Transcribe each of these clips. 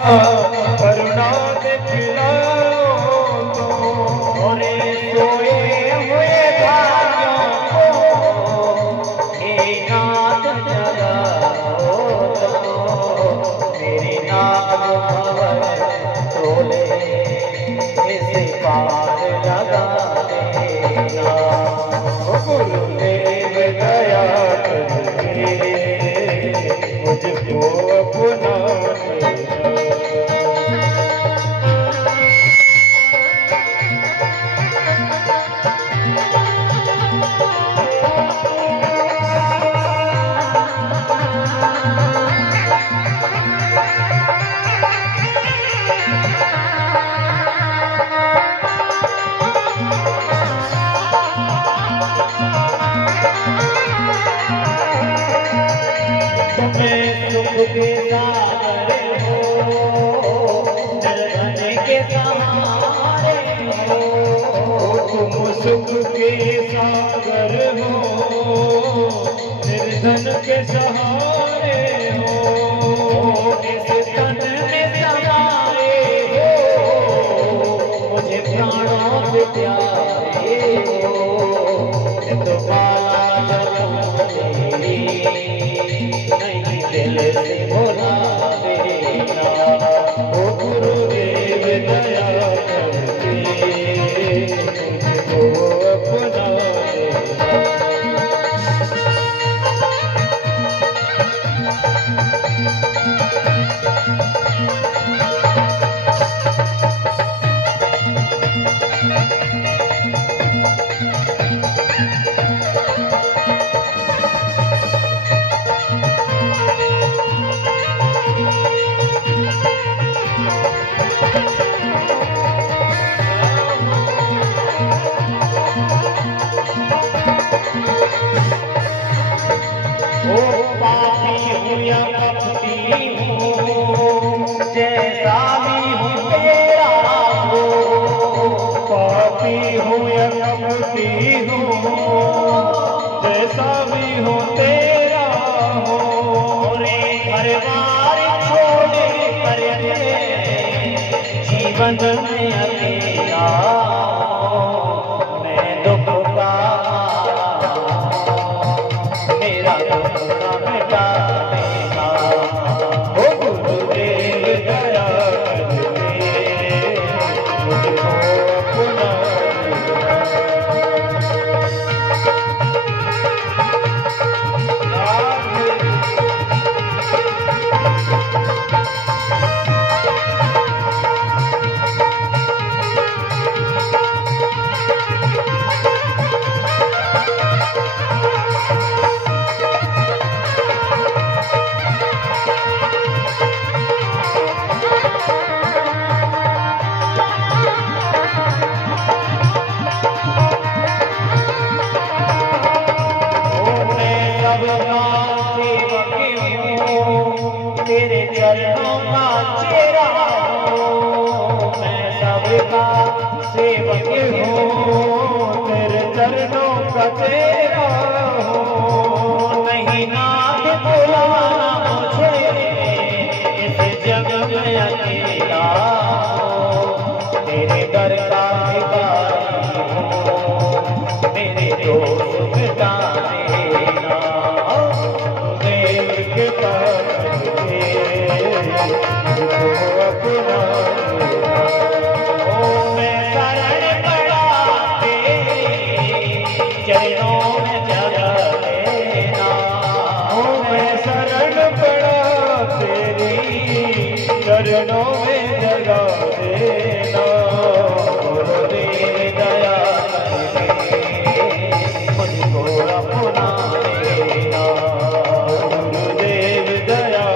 करुणा दिखलाओ तो और सोए हुए भाइयों को हे नाथ जगाओ तो मेरे नाम भवर तोले इसे पार लगा देना। गुरुदेव दया करके मुझको अपना सुख के सागर हो निर्धन के सहारे हो तुम सुख के सागर हो निर्धन के सहारे हो इस तन में समाए हो मुझे प्राणों से प्यारे हो तो बाला नहीं दिल से भुला देना। ओ गुरुदेव दया करके मुझको अपना पापी हूँ या कपटी हूँ जैसा भी हूँ तेरा हो पापी हूँ या कपटी हूँ जैसा भी हूँ तेरा हो रे घर बार छोड़ कर जीवन में अकेला मैं दुख का मेरा दुखड़ा मिटा देना। ओ गुरुदेव दया करके मुझको अपना तेरे चरणों का चेहरा हो मैं सबका सेवक हूँ तेरे चरणों का चेहरा हो नहीं नाथ बुलाना मुझे इस जग में अकेला हो तेरे दर का भिखारी हूँ मेरे दोस्त मिटा देना। देव के पास अपना ओ मैं शरण पड़ा तेरे चरणों में जगह देना। ओ मैं शरण पड़ा तेरी चरणों में जगह देना। गुरुदेव दया करके मुझको अपना देना। गुरुदेव दया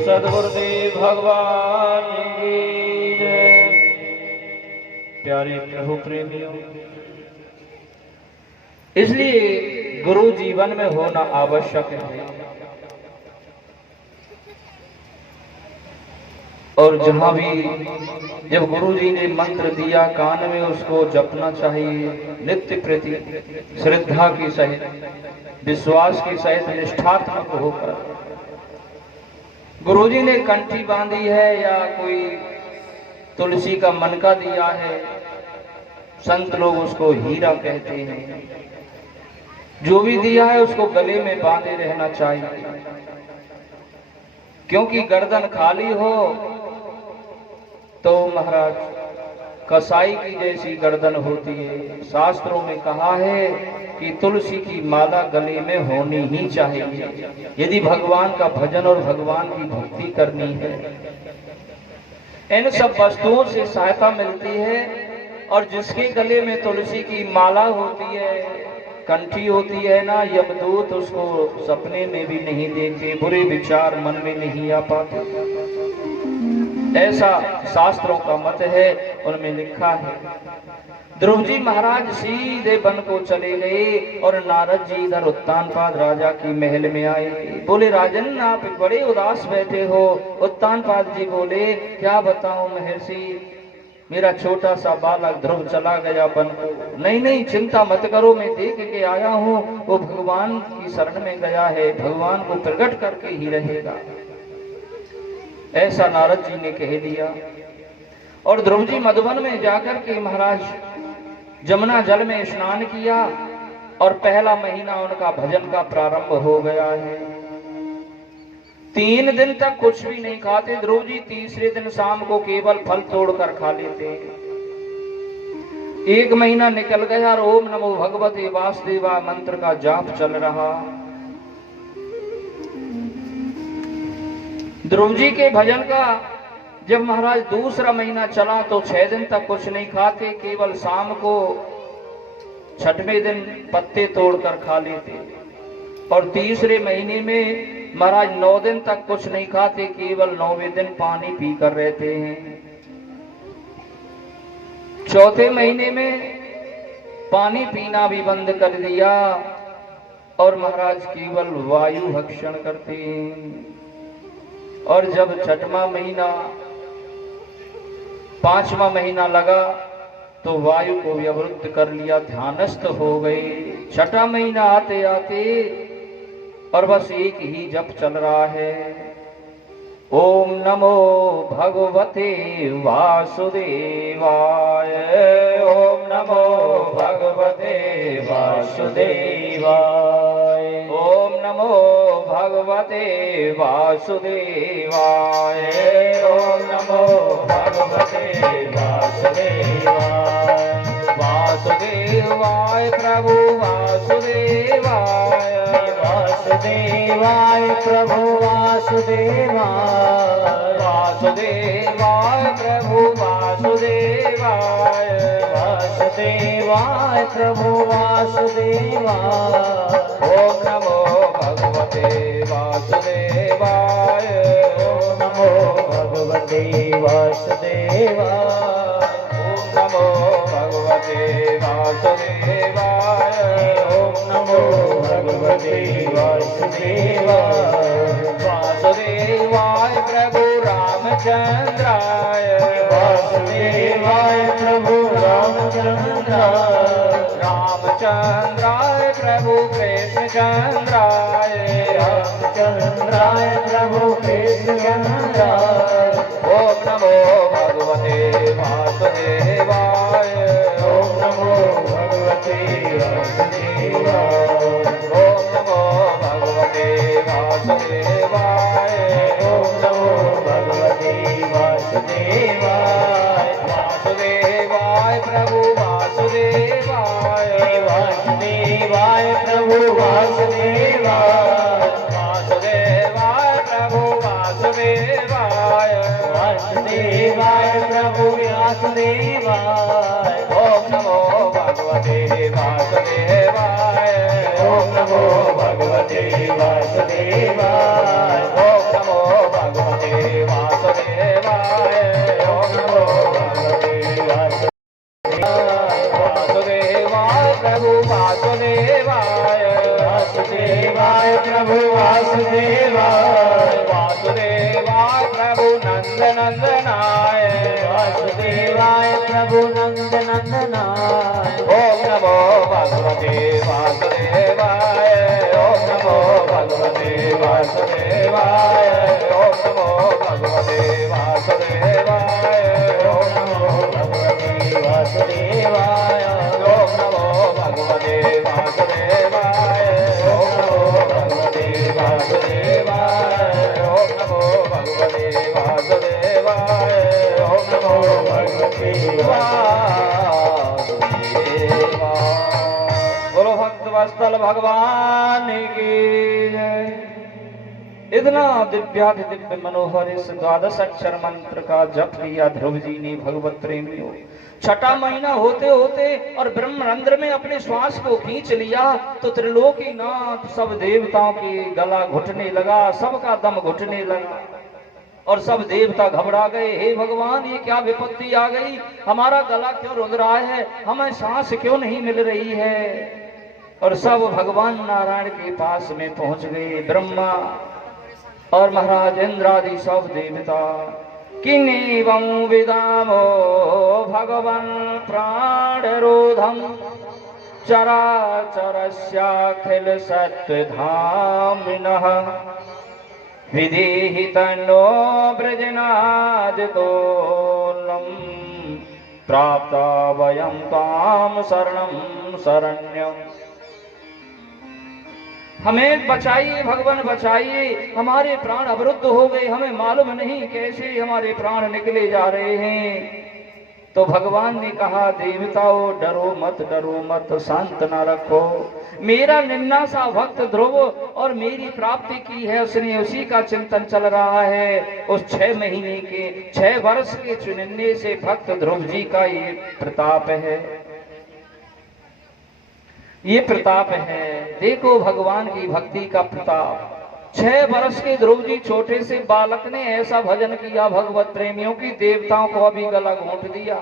सद्गुरुदेव भगवान की जय। प्यारे प्रभु प्रेमियों, इसलिए गुरु जीवन में होना आवश्यक है। और जहां भी जब गुरु जी ने मंत्र दिया कान में, उसको जपना चाहिए नित्य प्रति श्रद्धा के सहित, विश्वास के सहित, निष्ठात्मक होकर। गुरु जी ने कंठी बांधी है या कोई तुलसी का मनका दिया है, संत लोग उसको हीरा कहते हैं। जो भी दिया है उसको गले में बांधे रहना चाहिए, क्योंकि गर्दन खाली हो तो महाराज कसाई की जैसी गर्दन होती है। शास्त्रों में कहा है कि तुलसी की माला गले में होनी ही चाहिए यदि भगवान का भजन और भगवान की भक्ति करनी है। इन सब वस्तुओं से सहायता मिलती है। और जिसके गले में तुलसी की माला होती है, कंठी होती है ना, यमदूत उसको सपने में भी नहीं देखते, बुरे विचार मन में नहीं आ पाते। ऐसा शास्त्रों का मत है, उनमें लिखा है। ध्रुव जी महाराज सीधे वन को चले गए और नारद जी इधर उत्तानपाद राजा की महल में आए। बोले राजन, आप बड़े उदास बैठे हो। उत्तानपाद जी बोले, क्या बताऊं महर्षि, मेरा छोटा सा बालक ध्रुव चला गया वन को। नहीं नहीं, चिंता मत करो, मैं देख के आया हूँ, वो भगवान की शरण में गया है, भगवान को प्रकट करके ही रहेगा। ऐसा नारद जी ने कह दिया। और ध्रुव जी मधुवन में जाकर के महाराज जमुना जल में स्नान किया और पहला महीना उनका भजन का प्रारंभ हो गया है। 3 दिन तक कुछ भी नहीं खाते ध्रुव जी। तीसरे दिन शाम को केवल फल तोड़कर खा लेते। 1 महीना निकल गया और ओम नमो भगवते वासुदेवाय मंत्र का जाप चल रहा। ध्रुव जी के भजन का जब महाराज दूसरा महीना चला तो 6 दिन तक कुछ नहीं खाते, केवल शाम को 6वें दिन पत्ते तोड़कर खा लेते। और तीसरे महीने में महाराज 9 दिन तक कुछ नहीं खाते, केवल 9वें दिन पानी पीकर रहते हैं। चौथे महीने में पानी पीना भी बंद कर दिया और महाराज केवल वायु भक्षण करते हैं। और जब 6वां महीना 5वां महीना लगा तो वायु को भी अवरुद्ध कर लिया, ध्यानस्थ हो गए। 6वां महीना आते आते और बस एक ही जप चल रहा है, ओम नमो भगवते वासुदेवाय, ओम नमो भगवते वासुदेवाय, ओम नमो भगवते वासुदेवाय, ओम नमो भगवते वासुदेवाय। वासुदेवाय प्रभु वासुदेवाय, वासुदेवाय प्रभु वासुदेवाय, वासुदेवाय प्रभु वासुदेवाय, वासुदेवाय प्रभु वासुदेवाय। ओम नमो भगवते वासुदेवाय, ओम नमो भगवते वासुदेवाय, ओम नमो भगवते वासुदेवाय, ओम नमो भगवते वासुदेवाय। वासुदेवाय प्रभु रामचंद्राय, वासुदेवाय प्रभु रामचंद्राय, रामचंद्राय प्रभु कृष्णचंद्राय, रामचंद्राय प्रभु कृष्णचंद्राय। ओम नमो भगवते वासुदेवाय, ओम नमो भगवते वासुदेवाय, ओम नमो भगवते वासुदेवाय, ओम नमो भगवते वासुदेवाय। वासुदेवाय प्रभु वासुदेवाय, वासुदेवाय प्रभु वासुदेवाय, वासुदेवाय प्रभु वासुदेवाय, वासुदेवाय प्रभु वासुदेवाय। ओम नमो भगवते वासुदेवाय, ओम नमो भगवते वासुदेवाय, ओम नमो भगवते वासुदेवाय, ओम नमो भगवते वासुदेवाय। वासुदेवाय प्रभु वासुदेवाय, वासुदेवाय प्रभु वासुदेवाय, वासुदेवाय प्रभु नंद नंदनाय, वासुदेवाय प्रभु नंद नंदनाय। ओम नमो भगवते वासुदेवाय, ओम नमो भगवते वासुदेवाय, ओम नमो भगवते वासुदेवाय, ओम नमो भगवते वासुदेवाय, ओम नमो भगवते वासुदेवाय, ओम नमो भगवते वासुदेवाय, ओम नमो भगवते वासुदेवाय, ओम नमो भगवते वासुदेवाय। बोलो भक्त वत्सल भगवान की जय। इतना दिव्यादि दिव्य मनोहर इस द्वादश अक्षर मंत्र का जप लिया ध्रुव जी ने भगवत प्रेमियों। छठा महीना होते होते और ब्रह्मरंध्र में अपने श्वास को खींच लिया तो त्रिलोकीनाथ सब देवताओं की गला घुटने लगा, सबका दम घुटने लगा और सब देवता घबरा गए। हे भगवान, ये क्या विपत्ति आ गई, हमारा गला क्यों रुंध रहा है, हमें सांस क्यों नहीं मिल रही है। और सब भगवान नारायण के पास में पहुंच गए। ब्रह्मा और महाराज इंद्र आदि सब देवता किन्नेवं विदामो भगवन् प्राणरोधम चराचरस्याखिल सत्वधामिनः विधेहि तन्नो ब्रजनादितोऽन्नं प्राप्ता वयं तां शरणं शरण्यम्। हमें बचाइए भगवान, बचाइए, हमारे प्राण अवरुद्ध हो गए, हमें मालूम नहीं कैसे हमारे प्राण निकले जा रहे हैं। तो भगवान ने कहा, देवताओं डरो मत, शांत न रखो। मेरा निन्ना सा भक्त ध्रुव और मेरी प्राप्ति की है उसने, उसी का चिंतन चल रहा है। उस 6 महीने के 6 वर्ष के चुनिन्ने से भक्त ध्रुव जी का ये प्रताप है, ये प्रताप है। देखो भगवान की भक्ति का प्रताप। 6 वर्ष के ध्रुव जी छोटे से बालक ने ऐसा भजन किया भगवत प्रेमियों की, देवताओं को अभी गला घोंट दिया।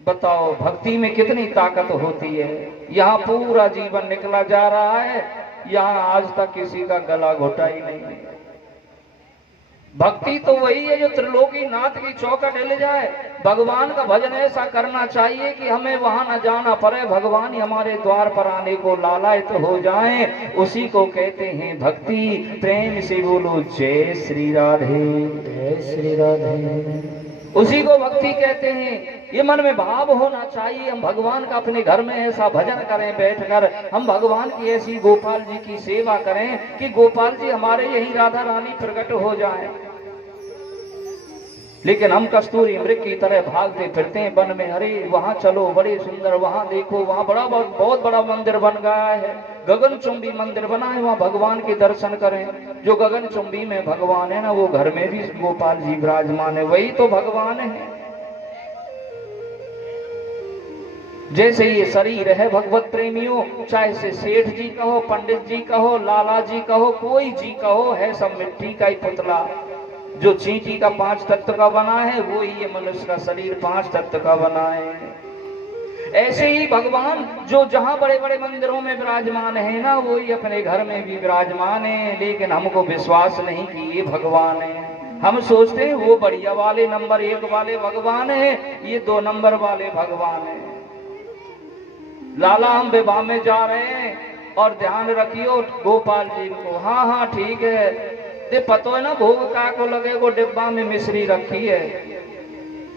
बताओ भक्ति में कितनी ताकत होती है। यहाँ पूरा जीवन निकला जा रहा है, यहाँ आज तक किसी का गला घोटा ही नहीं। भक्ति तो वही है जो त्रिलोकी नाथ की चौखट हिल जाए। भगवान का भजन ऐसा करना चाहिए कि हमें वहां न जाना पड़े, भगवान ही हमारे द्वार पर आने को लालायित हो जाएं। उसी को कहते हैं भक्ति। प्रेम से बोलो जय श्री राधे, जय श्री राधे। उसी को भक्ति कहते हैं। ये मन में भाव होना चाहिए, हम भगवान का अपने घर में ऐसा भजन करें बैठकर, हम भगवान की ऐसी गोपाल जी की सेवा करें कि गोपाल जी हमारे यही राधा रानी प्रकट हो जाए। लेकिन हम कस्तूरी मृग की तरह भागते फिरते हैं वन में। अरे वहां चलो, बड़े सुंदर, वहां देखो, वहां बहुत बड़ा मंदिर बन गया है, गगनचुंबी मंदिर बना है, वहां भगवान के दर्शन करें। जो गगनचुंबी में भगवान है ना, वो घर में भी गोपाल जी विराजमान है, वही तो भगवान है। जैसे ये शरीर है भगवत प्रेमियों, चाहे से सेठ जी कहो, पंडित जी कहो, लाला जी कहो, कोई जी कहो, है सब मिट्टी का ही पुतला। जो चींटी का 5 तत्व का बना है, वो ही ये मनुष्य का शरीर 5 तत्व का बना है। ऐसे ही भगवान जो जहां बड़े बड़े मंदिरों में विराजमान है ना, वो ही अपने घर में भी विराजमान है। लेकिन हमको विश्वास नहीं कि ये भगवान है। हम सोचते हैं वो बढ़िया वाले नंबर 1 वाले भगवान है, ये 2 नंबर वाले भगवान है। लाला हम विवाह में जा रहे हैं और ध्यान रखियो गोपाल जी को। हाँ हाँ ठीक है, ये पतो है ना भोग का को लगे, वो डिब्बा में मिश्री रखी है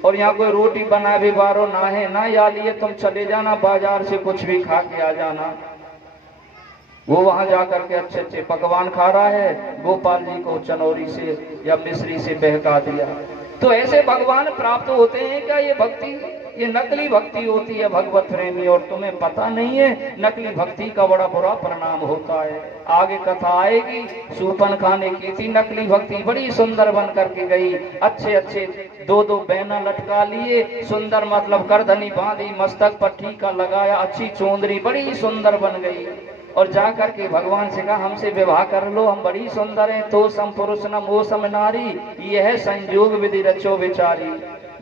और यहाँ कोई रोटी बना भी बारो ना है ना, या लिए तुम चले जाना बाजार से कुछ भी खा के आ जाना। वो वहां जाकर के अच्छे अच्छे पकवान खा रहा है, गोपाल जी को चनौरी से या मिश्री से बहका दिया। तो ऐसे भगवान प्राप्त होते हैं क्या? ये भक्ति, ये नकली भक्ति होती है भगवत प्रेमी, और तुम्हें पता नहीं है नकली भक्ति का बड़ा बुरा परिणाम होता है। आगे कथा आएगी, सूपन खाने की थी नकली भक्ति, बड़ी सुंदर बन करके गई, अच्छे अच्छे 2-2 बैना लटका लिए, सुंदर मतलब करधनी बांधी, मस्तक पर टीका लगाया, अच्छी चोंदरी, बड़ी सुंदर बन गई। और जा करके भगवान से कहा हमसे विवाह कर लो, हम बड़ी सुंदर हैं, तो सम पुरुष न मोह सम नारी, यह संयोग विधि रचो विचारी।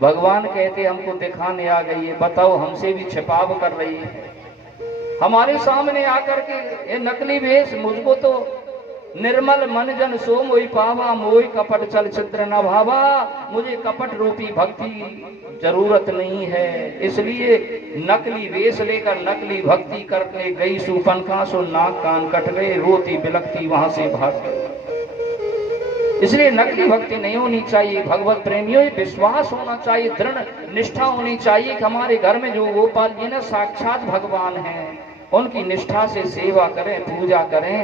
भगवान कहते हमको दिखाने आ गई है, बताओ हमसे भी छिपाव कर रही है, हमारे सामने आकर के ये नकली वेश, मुझको तो निर्मल मन जन सो मोई पावा, मोई कपट चल चित्र न भावा, मुझे कपट रूपी भक्ति जरूरत नहीं है। इसलिए नकली वेश लेकर नकली भक्ति करने गई सुपनखा, सो नाक कान कट गए, रोती बिलखती वहां से भाग गई। इसलिए नकली भक्ति नहीं होनी चाहिए। भगवत प्रेमियों, विश्वास होना चाहिए, दृढ़ निष्ठा होनी चाहिए कि हमारे घर में जो गोपाल जी ने साक्षात भगवान हैं, उनकी निष्ठा से सेवा करें, पूजा करें,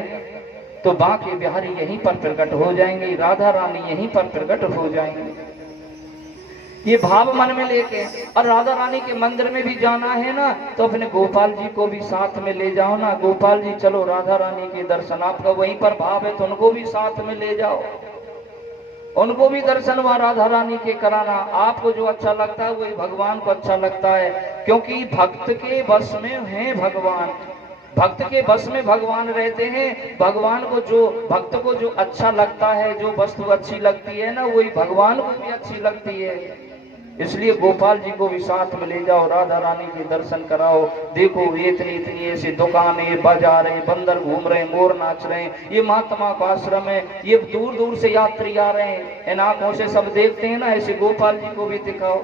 तो बांके बिहारी यहीं पर प्रकट हो जाएंगे, राधा रानी यहीं पर प्रकट हो जाएंगे। ये भाव मन में लेके, और राधा रानी के मंदिर में भी जाना है ना, तो अपने गोपाल जी को भी साथ में ले जाओ ना। गोपाल जी चलो राधा रानी के दर्शन, आपका वहीं पर भाव है तो उनको भी साथ में ले जाओ, उनको भी दर्शन वहां राधा रानी के कराना। आपको जो अच्छा लगता है वही भगवान को अच्छा लगता है, क्योंकि भक्त के बस में है भगवान, भक्त के बस में भगवान रहते हैं। भगवान को जो, भक्त को जो अच्छा लगता है, जो वस्तु अच्छी लगती है ना, वही भगवान को भी अच्छी लगती है। इसलिए गोपाल जी को भी साथ में ले जाओ, राधा रानी के दर्शन कराओ। देखो इतनी इतनी ऐसी दुकानें, बाजारें, बंदर घूम रहे हैं, मोर नाच रहे हैं, ये महात्मा का आश्रम है, ये दूर दूर से यात्री आ रहे हैं, इन आंखों से सब देखते हैं ना, ऐसे गोपाल जी को भी दिखाओ।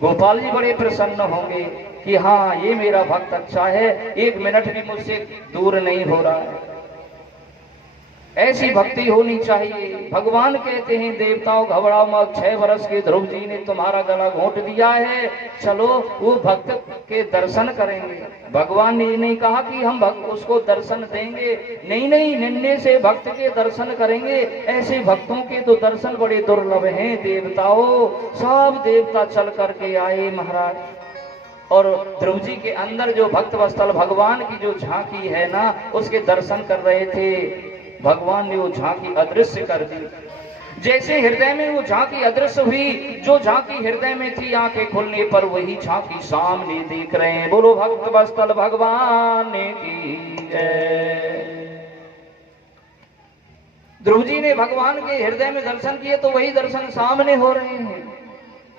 गोपाल जी बड़े प्रसन्न होंगे कि हाँ ये मेरा भक्त अच्छा है, एक मिनट भी मुझसे दूर नहीं हो रहा है। ऐसी भक्ति होनी चाहिए। भगवान कहते हैं देवताओं घबराओ मत, 6 वर्ष के ध्रुव जी ने तुम्हारा गला घोंट दिया है, चलो वो भक्त के दर्शन करेंगे। भगवान ने नहीं कहा कि हम भक्त उसको दर्शन देंगे, नहीं नहीं, निन्ने से भक्त के दर्शन करेंगे। ऐसे भक्तों के तो दर्शन बड़े दुर्लभ हैं देवताओं। सब देवता चल करके आए महाराज, और ध्रुव जी के अंदर जो भक्त वत्सल भगवान की जो झांकी है ना, उसके दर्शन कर रहे थे। भगवान ने वो झांकी अदृश्य कर दी। जैसे हृदय में वो झांकी अदृश्य हुई, जो झांकी हृदय में थी, आंखें खुलने पर वही झांकी सामने देख रहे हैं। बोलो भक्त वत्सल भगवान की जय। ध्रुव जी ने भगवान के हृदय में दर्शन किए तो वही दर्शन सामने हो रहे हैं।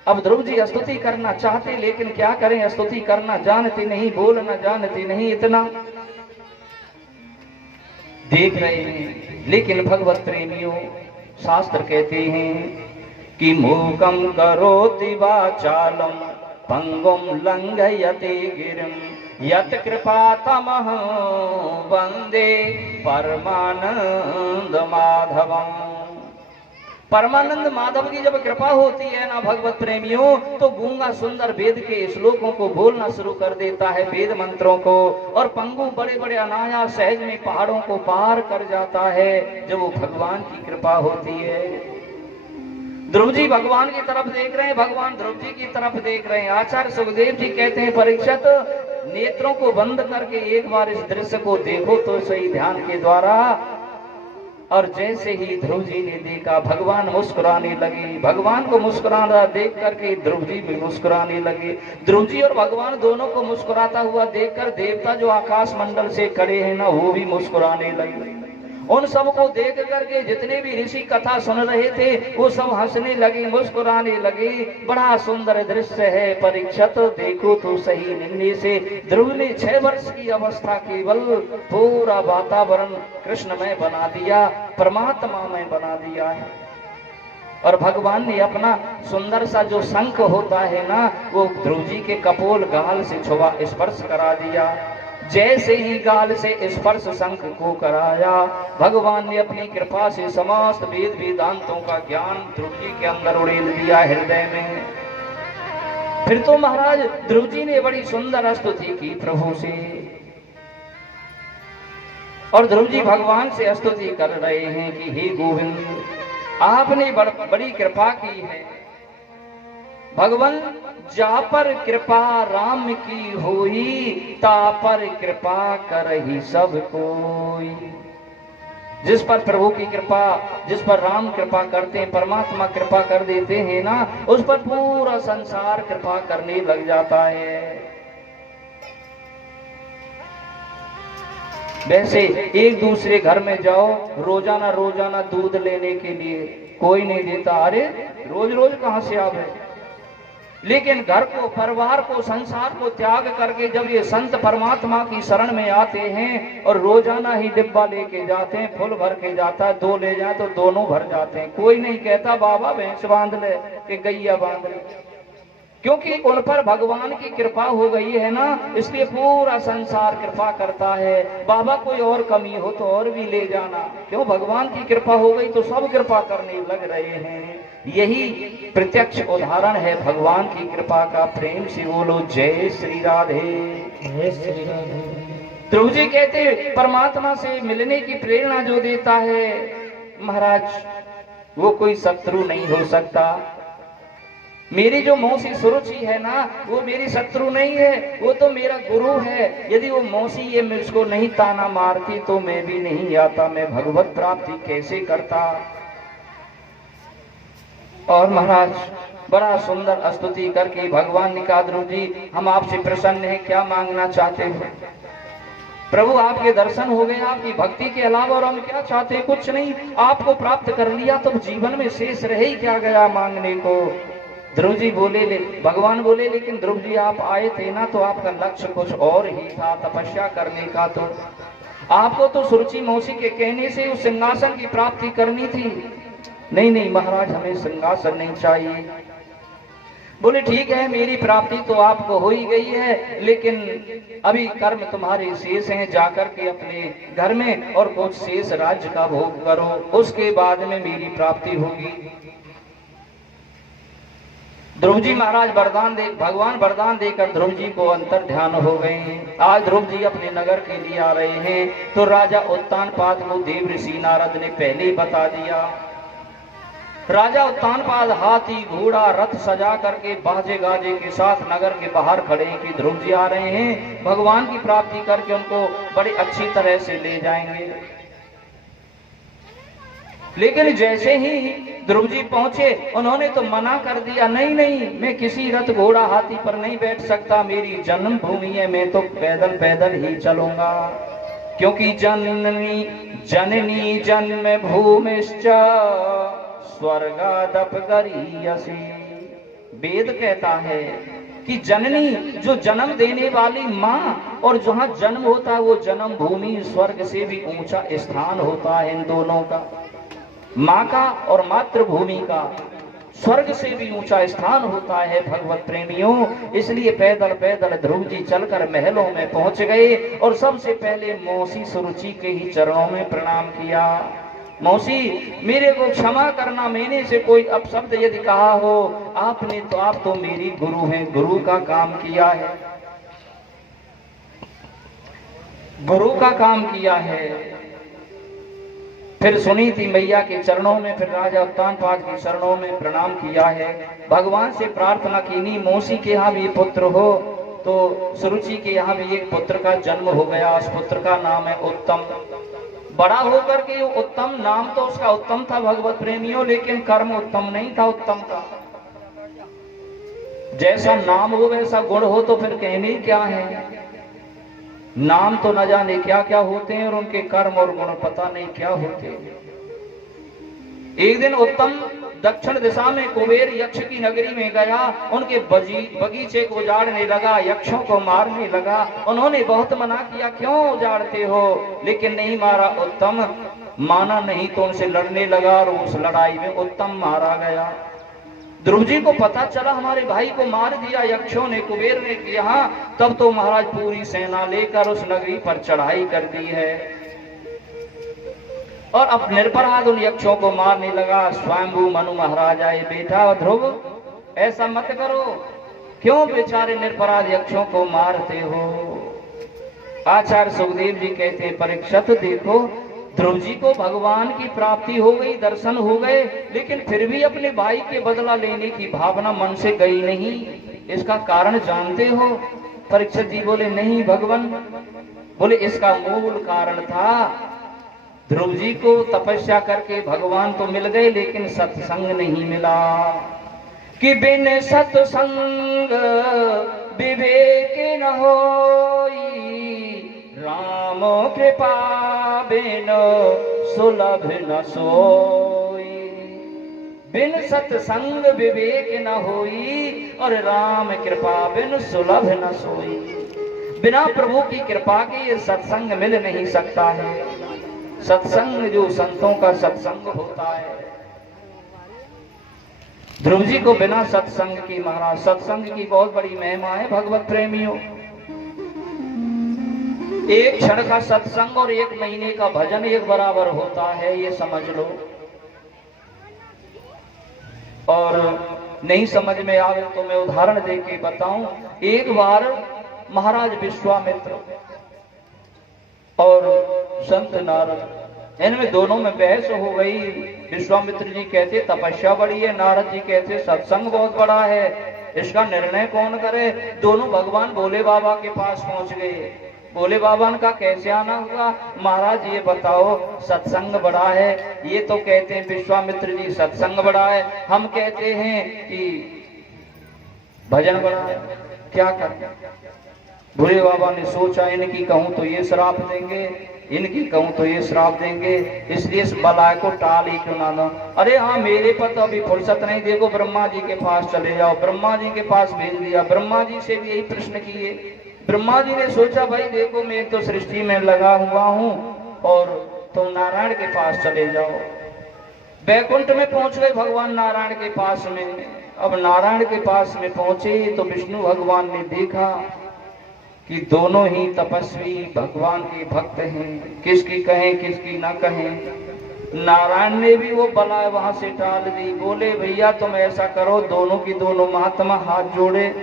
अब ध्रुव जी स्तुति करना चाहते, लेकिन क्या करें, स्तुति करना जानते नहीं, बोलना जानते नहीं, इतना देख रहे हैं। लेकिन भगवत प्रेमियों, शास्त्र कहते हैं कि मूकम करोति वाचालम पंगुम लंघयते गिरिम यत कृपा तमह वंदे परमानंद माधवम। परमानंद माधव की जब कृपा होती है ना भगवत प्रेमियों, तो गूंगा सुंदर वेद के श्लोकों को बोलना शुरू कर देता है, वेद मंत्रों को, और पंगु बड़े बड़े अनायास सहज में पहाड़ों को पार कर जाता है जब वो भगवान की कृपा होती है। ध्रुव जी भगवान की तरफ देख रहे हैं, भगवान ध्रुव जी की तरफ देख रहे हैं। आचार्य सुखदेव जी कहते हैं, परीक्षित नेत्रों को बंद करके एक बार इस दृश्य को देखो तो सही ध्यान के द्वारा। और जैसे ही ध्रुव जी ने देखा, भगवान मुस्कुराने लगे। भगवान को मुस्कुराना देख करके ध्रुव जी भी मुस्कुराने लगे। ध्रुव जी और भगवान दोनों को मुस्कुराता हुआ देखकर देवता जो आकाश मंडल से खड़े हैं ना, वो भी मुस्कुराने लगे। उन सबको देख करके जितने भी ऋषि कथा सुन रहे थे, वो सब हंसने लगे, मुस्कुराने लगे। बड़ा सुंदर दृश्य है परीक्षित, देखो तो सही। निन्ने से ध्रुव ने 6 वर्ष की अवस्था केवल पूरा वातावरण कृष्णमय बना दिया, परमात्मा में बना दिया है। और भगवान ने अपना सुंदर सा जो शंख होता है ना, वो ध्रुव जी के कपोल गाल से छुआ, स्पर्श करा दिया। जैसे ही गाल से स्पर्श शंख को कराया, भगवान ने अपनी कृपा से समस्त वेद वेदांतों का ज्ञान ध्रुव जी के अंदर उड़ेल दिया हृदय में। फिर तो महाराज ध्रुव जी ने बड़ी सुंदर स्तुति की प्रभु से, और ध्रुव जी भगवान से स्तुति कर रहे हैं कि हे गोविंद, आपने बड़ी कृपा की है। भगवान जा पर कृपा राम की होई, ता पर कृपा करहि सब कोई। जिस पर प्रभु की कृपा, जिस पर राम कृपा करते हैं, परमात्मा कृपा कर देते हैं ना, उस पर पूरा संसार कृपा करने लग जाता है। वैसे एक दूसरे घर में जाओ, रोजाना रोजाना दूध लेने के लिए कोई नहीं देता। अरे रोज रोज कहां से आवे, लेकिन घर को, परिवार को, संसार को त्याग करके जब ये संत परमात्मा की शरण में आते हैं और रोजाना ही डिब्बा लेके जाते हैं, फुल भर के जाता है, 2 ले जाए तो दोनों भर जाते हैं। कोई नहीं कहता बाबा भैंस बांध ले कि गैया बांध ले, क्योंकि उन पर भगवान की कृपा हो गई है ना, इसलिए पूरा संसार कृपा करता है। बाबा कोई और कमी हो तो और भी ले जाना, क्यों? भगवान की कृपा हो गई तो सब कृपा करने लग रहे हैं। यही प्रत्यक्ष उदाहरण है भगवान की कृपा का। प्रेम से बोलो जय श्री राधे। जय श्री राधे। ध्रुव जी कहते परमात्मा से मिलने की प्रेरणा जो देता है महाराज, वो कोई शत्रु नहीं हो सकता। मेरी जो मौसी सुरुचि है ना, वो मेरी शत्रु नहीं है, वो तो मेरा गुरु है। यदि वो मौसी ये मुझको नहीं ताना मारती तो मैं भी नहीं आता, मैं भगवत प्राप्ति कैसे करता। और महाराज बड़ा सुंदर स्तुति करके भगवान ने कहा, ध्रुव जी हम आपसे प्रसन्न हैं, क्या मांगना चाहते हो? प्रभु आपके दर्शन हो गए, आपकी भक्ति के अलावा और हम क्या चाहते हैं? कुछ नहीं, आपको प्राप्त कर लिया तो जीवन में शेष रह ही क्या गया मांगने को। ध्रुव जी बोले, भगवान बोले, लेकिन ध्रुव जी आप आए थे ना तो आपका लक्ष्य कुछ और ही था, तपस्या करने का। तो आपको तो सुरुचि मौसी के कहने से उस सिंहासन की प्राप्ति करनी थी। नहीं नहीं महाराज, हमें सिंहासन नहीं चाहिए। बोले ठीक है, मेरी प्राप्ति तो आपको हो ही गई है, लेकिन अभी कर्म तुम्हारे शेष हैं, जाकर के अपने घर में और कुछ शेष राज्य का भोग करो, उसके बाद में मेरी प्राप्ति होगी। ध्रुव जी महाराज वरदान दे, भगवान वरदान देकर ध्रुव जी को अंतर ध्यान हो गए हैं। आज ध्रुव जी अपने नगर के लिए आ रहे हैं तो राजा उत्तानपाद को देव ऋषि नारद ने पहले ही बता दिया। राजा उत्तानपाद हाथी घोड़ा रथ सजा करके बाजे गाजे के साथ नगर के बाहर खड़े हैं कि ध्रुव जी आ रहे हैं, भगवान की प्राप्ति करके उनको बड़ी अच्छी तरह से ले जाएंगे। लेकिन जैसे ही ध्रुव जी पहुंचे उन्होंने तो मना कर दिया, नहीं नहीं मैं किसी रथ घोड़ा हाथी पर नहीं बैठ सकता, मेरी जन्मभूमि है, मैं तो पैदल पैदल ही चलूंगा, क्योंकि जननी जननी जन्म भूमिश्च स्वर्गादप गरीयसी। वेद कहता है कि जननी जो जन्म देने वाली माँ और जहाँ जन्म होता है वो जन्म भूमि स्वर्ग से भी ऊंचा स्थान होता है। इन दोनों का, माँ का और मातृभूमि का, स्वर्ग से भी ऊंचा स्थान होता है भगवत प्रेमियों। इसलिए पैदल पैदल ध्रुव जी चलकर महलों में पहुंच गए और सबसे पहले मौसी सुरुचि के ही चरणों में प्रणाम किया। मौसी मेरे को क्षमा करना, मैंने से कोई अपशब्द यदि कहा हो, आपने तो, आप तो मेरी गुरु हैं, गुरु का काम किया है, गुरु का काम किया है। फिर सुनीति मैया के चरणों में, फिर राजा उत्तानपाद के चरणों में प्रणाम किया है। भगवान से प्रार्थना की, नहीं मौसी के यहाँ भी पुत्र हो तो सुरुचि के यहाँ भी एक पुत्र का जन्म हो गया। उस पुत्र का नाम है उत्तम। बड़ा होकर के उत्तम, नाम तो उसका उत्तम था भगवत प्रेमियों, लेकिन कर्म उत्तम नहीं था, उत्तम था। जैसा नाम हो वैसा गुण हो तो फिर कहने क्या है। नाम तो न जाने क्या क्या होते हैं और उनके कर्म और गुण पता नहीं क्या होते हैं। एक दिन उत्तम दक्षिण दिशा में कुबेर यक्ष की नगरी में गया, उनके बगीचे को उजाड़ने लगा, यक्षों को मारने लगा। उन्होंने बहुत मना किया, क्यों उजाड़ते हो, लेकिन नहीं मारा। उत्तम माना नहीं तो उनसे लड़ने लगा और उस लड़ाई में उत्तम मारा गया। ध्रुव जी को पता चला हमारे भाई को मार दिया यक्षों ने, कुबेर ने किया। तब तो महाराज पूरी सेना लेकर उस नगरी पर चढ़ाई कर दी है और अब निरपराध उन यक्षों को मारने लगा। स्वयंभू मनु महाराज आए, बेटा ध्रुव ऐसा मत करो, क्यों बेचारे निरपराध यक्षों को मारते हो। आचार्य सुखदेव जी कहते हैं, परीक्षित देखो, ध्रुव जी को भगवान की प्राप्ति हो गई, दर्शन हो गए, लेकिन फिर भी अपने भाई के बदला लेने की भावना मन से गई नहीं। इसका कारण जानते हो? परीक्षित जी बोले, नहीं भगवान। बोले इसका मूल कारण था, ध्रुव जी को तपस्या करके भगवान तो मिल गए लेकिन सत्संग नहीं मिला। कि बिन सत्संग विवेक न होई, राम कृपा बिन सुलभ न सोई। बिन सत्संग विवेक न होई, और राम कृपा बिन सुलभ न सोई। बिना प्रभु की कृपा के ये सत्संग मिल नहीं सकता है। सत्संग जो संतों का सत्संग होता है। ध्रुव जी को बिना सत्संग की, महाराज सत्संग की बहुत बड़ी महिमा है भगवत प्रेमियों। एक क्षण का सत्संग और एक महीने का भजन एक बराबर होता है, ये समझ लो। और नहीं समझ में आवे तो मैं उदाहरण दे के बताऊं। एक बार महाराज विश्वामित्र और संत नारद, इनमें दोनों में बहस हो गई। विश्वामित्र जी कहते तपस्या बड़ी है, नारद जी कहते सत्संग बहुत बड़ा है, इसका निर्णय कौन करे। दोनों भगवान भोले बाबा के पास पहुंच गए। भोले बाबा का कैसे आना होगा, महाराज ये बताओ सत्संग बड़ा है। ये तो कहते हैं विश्वामित्र जी सत्संग बड़ा है, हम कहते हैं कि भजन बड़ा है, क्या करें। भोले बाबा ने सोचा इनकी कहूं तो ये श्राप देंगे, इनकी कहूं तो ये श्राप देंगे, इसलिए इस बलाय को टाल ही क्यों ना दो। अरे हाँ मेरे पर तो अभी फुर्सत नहीं, देखो ब्रह्मा जी के पास चले जाओ। ब्रह्मा जी के पास भेज दिया। ब्रह्मा जी से भी यही प्रश्न किए। ब्रह्मा जी ने सोचा भाई देखो मैं तो सृष्टि में लगा हुआ हूं और तुम नारायण के पास चले जाओ। बैकुंठ में पहुंच गए भगवान नारायण के पास में। अब नारायण के पास में पहुंचे तो विष्णु भगवान ने देखा कि दोनों ही तपस्वी भगवान के भक्त हैं, किसकी कहें किसकी ना कहें। नारायण ने भी वो बला वहां से टाल दी। बोले भैया तुम ऐसा करो, दोनों की दोनों महात्मा हाथ जोड़े।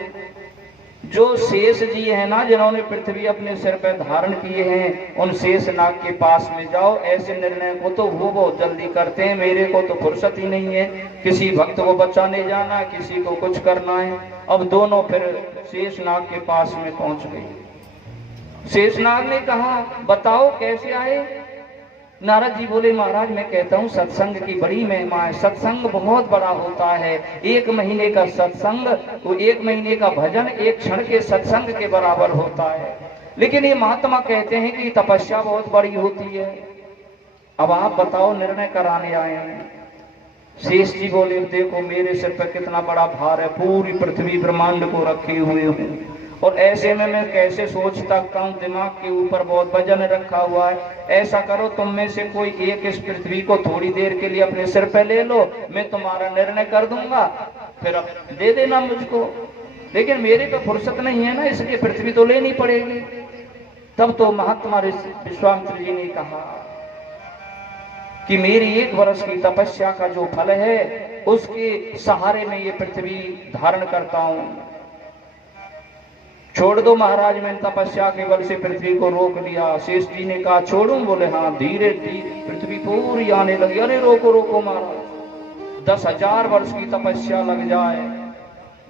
जो शेष जी है ना, जिन्होंने पृथ्वी अपने सिर पर धारण किए हैं, उन शेष नाग के पास में जाओ। ऐसे निर्णय को तो वो बहुत जल्दी करते हैं, मेरे को तो फुर्सत ही नहीं है। किसी भक्त को बचाने जाना, किसी को कुछ करना है। अब दोनों फिर शेष नाग के पास में पहुंच गए। शेष नाग ने कहा बताओ कैसे आए। नारद जी बोले महाराज मैं कहता हूँ सत्संग की बड़ी महिमा है, सत्संग बहुत बड़ा होता है। एक महीने का सत्संग, वो एक महीने का भजन एक क्षण के सत्संग के बराबर होता है। लेकिन ये महात्मा कहते हैं कि तपस्या बहुत बड़ी होती है। अब आप बताओ, निर्णय कराने आए हैं। शेष जी बोले देखो मेरे सिर पर कितना बड़ा भार है, पूरी पृथ्वी ब्रह्मांड को रखे हुए हूँ, और ऐसे में मैं कैसे सोच सकता हूँ, दिमाग के ऊपर बहुत वजन रखा हुआ है। ऐसा करो तुम में से कोई एक इस पृथ्वी को थोड़ी देर के लिए अपने सिर पे ले लो, मैं तुम्हारा निर्णय कर दूंगा, फिर अब दे देना मुझको। लेकिन मेरे पे फुर्सत नहीं है ना, इसलिए पृथ्वी तो लेनी पड़ेगी। तब तो महात्मा विश्वामित्र जी ने कहा कि मेरी 1 वर्ष की तपस्या का जो फल है उसके सहारे में ये पृथ्वी धारण करता हूँ, छोड़ दो महाराज। मैंने तपस्या के बल से पृथ्वी को रोक लिया। शेष जी ने कहा छोड़ूं? बोले हाँ। धीरे धीरे पृथ्वी पूरी आने लगी। अरे रोको रोको महाराज, 10,000 वर्ष की तपस्या लग जाए,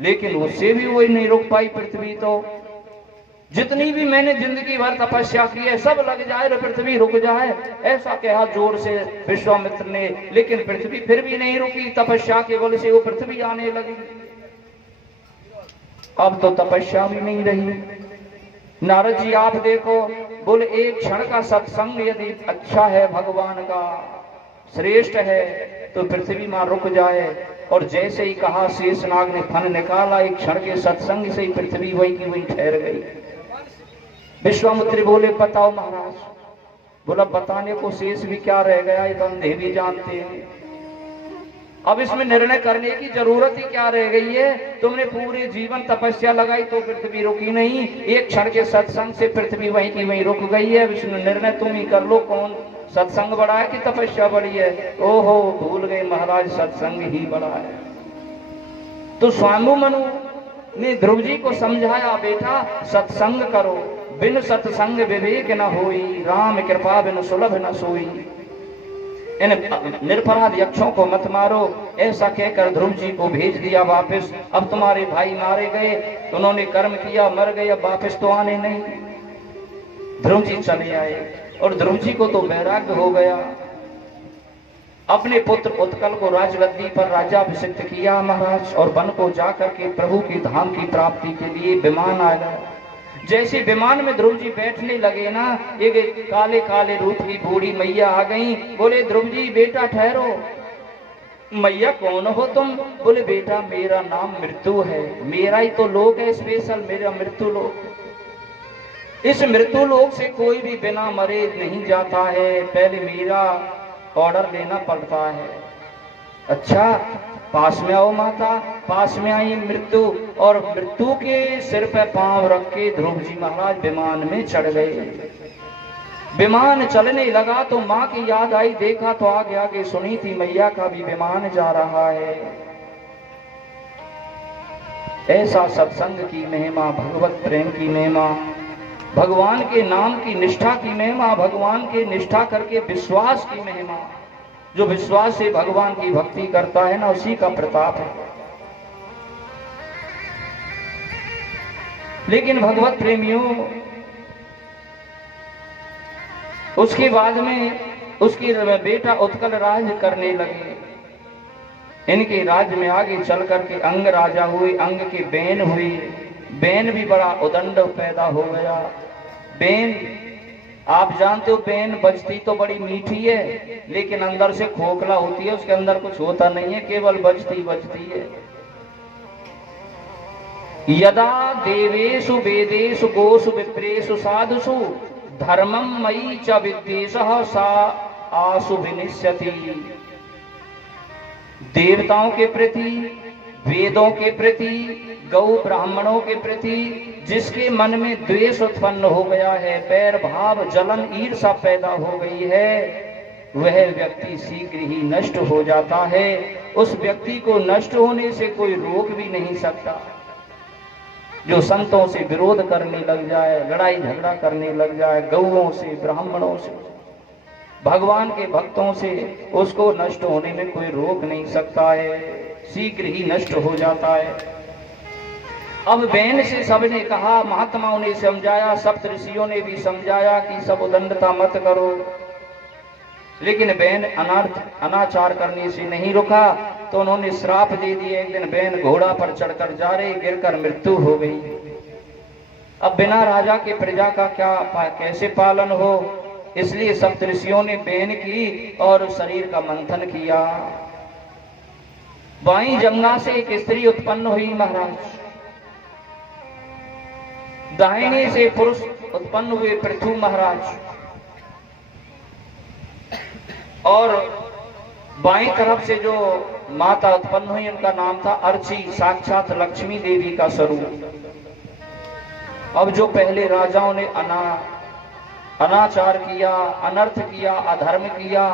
लेकिन उससे भी वही नहीं रुक पाई पृथ्वी। तो जितनी भी मैंने जिंदगी भर तपस्या की है सब लग जाए तो पृथ्वी रुक जाए, ऐसा कहा जोर से विश्वामित्र ने। लेकिन पृथ्वी फिर भी नहीं रुकी, तपस्या के बल से वो पृथ्वी आने लगी। अब तो तपस्या भी नहीं रही। नारद जी आप देखो, बोले एक क्षण का सत्संग यदि अच्छा है, भगवान का श्रेष्ठ है, तो पृथ्वी मां रुक जाए। और जैसे ही कहा शेषनाग ने फन निकाला, एक क्षण के सत्संग से ही पृथ्वी वही की वही ठहर गई। विश्वामित्र बोले बताओ महाराज। बोला बताने को शेष भी क्या रह गया, ये बंदे भी जानते हैं। अब इसमें निर्णय करने की जरूरत ही क्या रह गई है। तुमने पूरे जीवन तपस्या लगाई तो पृथ्वी रुकी नहीं, एक क्षण के सत्संग से पृथ्वी वहीं की वहीं रुक गई है। इसमें निर्णय तुम ही कर लो, कौन सत्संग बड़ा है कि तपस्या बड़ी है। ओहो भूल गए महाराज, सत्संग ही बड़ा है। तो स्वामी मनु ने ध्रुव जी को समझाया बेटा सत्संग करो, बिन सत्संग विवेक न होई, राम कृपा बिन सुलभ न सोई। इन निरपराध यक्षों को मत मारो, ऐसा कहकर ध्रुव जी को भेज दिया वापस। अब तुम्हारे भाई मारे गए, उन्होंने कर्म किया, मर गए, अब वापस तो आने नहीं। ध्रुव जी चले आए और ध्रुव जी को तो वैराग्य हो गया। अपने पुत्र उत्कल को राजगद्दी पर राज्याभिषिक्त किया महाराज, और वन को जाकर के प्रभु की धाम की प्राप्ति के लिए विमान आ गया। जैसे विमान में ध्रुव जी बैठने लगे ना, एक काले काले रूप की बूढ़ी मैया आ गई। बोले ध्रुव जी बेटा ठहरो। मैया कौन हो तुम? बोले बेटा मेरा नाम मृत्यु है, मेरा ही तो लोक है स्पेशल, मेरा मृत्यु लोक। इस मृत्यु लोक से कोई भी बिना मरे नहीं जाता है, पहले मेरा ऑर्डर लेना पड़ता है। अच्छा पास में आओ माता। पास में आई मृत्यु, और मृत्यु के सिर पे पांव रख के ध्रुव जी महाराज विमान में चढ़ गए। विमान चलने लगा तो माँ की याद आई, देखा तो आगे आगे सुनी थी मैया का भी विमान जा रहा है। ऐसा सत्संग की महिमा, भगवत प्रेम की महिमा, भगवान के नाम की निष्ठा की महिमा, भगवान के निष्ठा करके विश्वास की महिमा। जो विश्वास से भगवान की भक्ति करता है ना, उसी का प्रताप है। लेकिन भगवत प्रेमियों, उसके बाद में उसकी बेटा उत्कल राज करने लगे। इनके राज्य में आगे चल करके अंग राजा हुए, अंग के बेन हुई। बेन भी बड़ा उदंड पैदा हो गया। बेन आप जानते हो, बेन बजती तो बड़ी मीठी है, लेकिन अंदर से खोखला होती है, उसके अंदर कुछ होता नहीं है, केवल बजती बजती है। यदा देवेषु वेदेषु गोषु विप्रेषु साधुषु धर्मम मयि च विद्वेषः सा आसु विनिश्यति। देवताओं के प्रति, वेदों के प्रति, गौ ब्राह्मणों के प्रति जिसके मन में द्वेष उत्पन्न हो गया है, बैर भाव, जलन, ईर्षा पैदा हो गई है, वह व्यक्ति शीघ्र ही नष्ट हो जाता है। उस व्यक्ति को नष्ट होने से कोई रोक भी नहीं सकता। जो संतों से विरोध करने लग जाए, लड़ाई झगड़ा करने लग जाए, गौओं से, ब्राह्मणों से, भगवान के भक्तों से, उसको नष्ट होने में कोई रोक नहीं सकता है, शीघ्र ही नष्ट हो जाता है। अब बेन से सबने कहा, महात्माओं ने समझाया, सप्त ऋषियों ने भी समझाया कि सब उदंडता मत करो, लेकिन बेन अनाचार करने से नहीं रुका, तो उन्होंने श्राप दे दिए। एक दिन बेन घोड़ा पर चढ़कर जा रहे, गिरकर मृत्यु हो गई। अब बिना राजा के प्रजा का क्या कैसे पालन हो, इसलिए सप्त ऋषियों ने बेन की और शरीर का मंथन किया। बाई जमुना से एक स्त्री उत्पन्न हुई महाराज, दाहिने से पुरुष उत्पन्न हुए पृथु महाराज, और बाईं तरफ से जो माता उत्पन्न हुई उनका नाम था अर्ची, साक्षात लक्ष्मी देवी का स्वरूप। अब जो पहले राजाओं ने अनाचार किया, अनर्थ किया, अधर्म किया,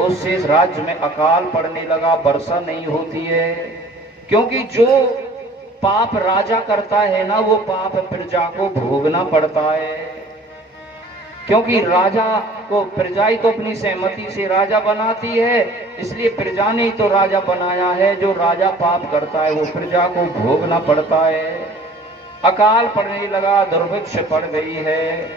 उससे राज्य में अकाल पड़ने लगा, वर्षा नहीं होती है। क्योंकि जो पाप राजा करता है ना, वो पाप प्रजा को भोगना पड़ता है। क्योंकि राजा को प्रजा ही तो अपनी सहमति से राजा बनाती है, इसलिए प्रजा ने ही तो राजा बनाया है। जो राजा पाप करता है वो प्रजा को भोगना पड़ता है। अकाल पड़ने लगा, दुर्भिक्ष पड़ गई है।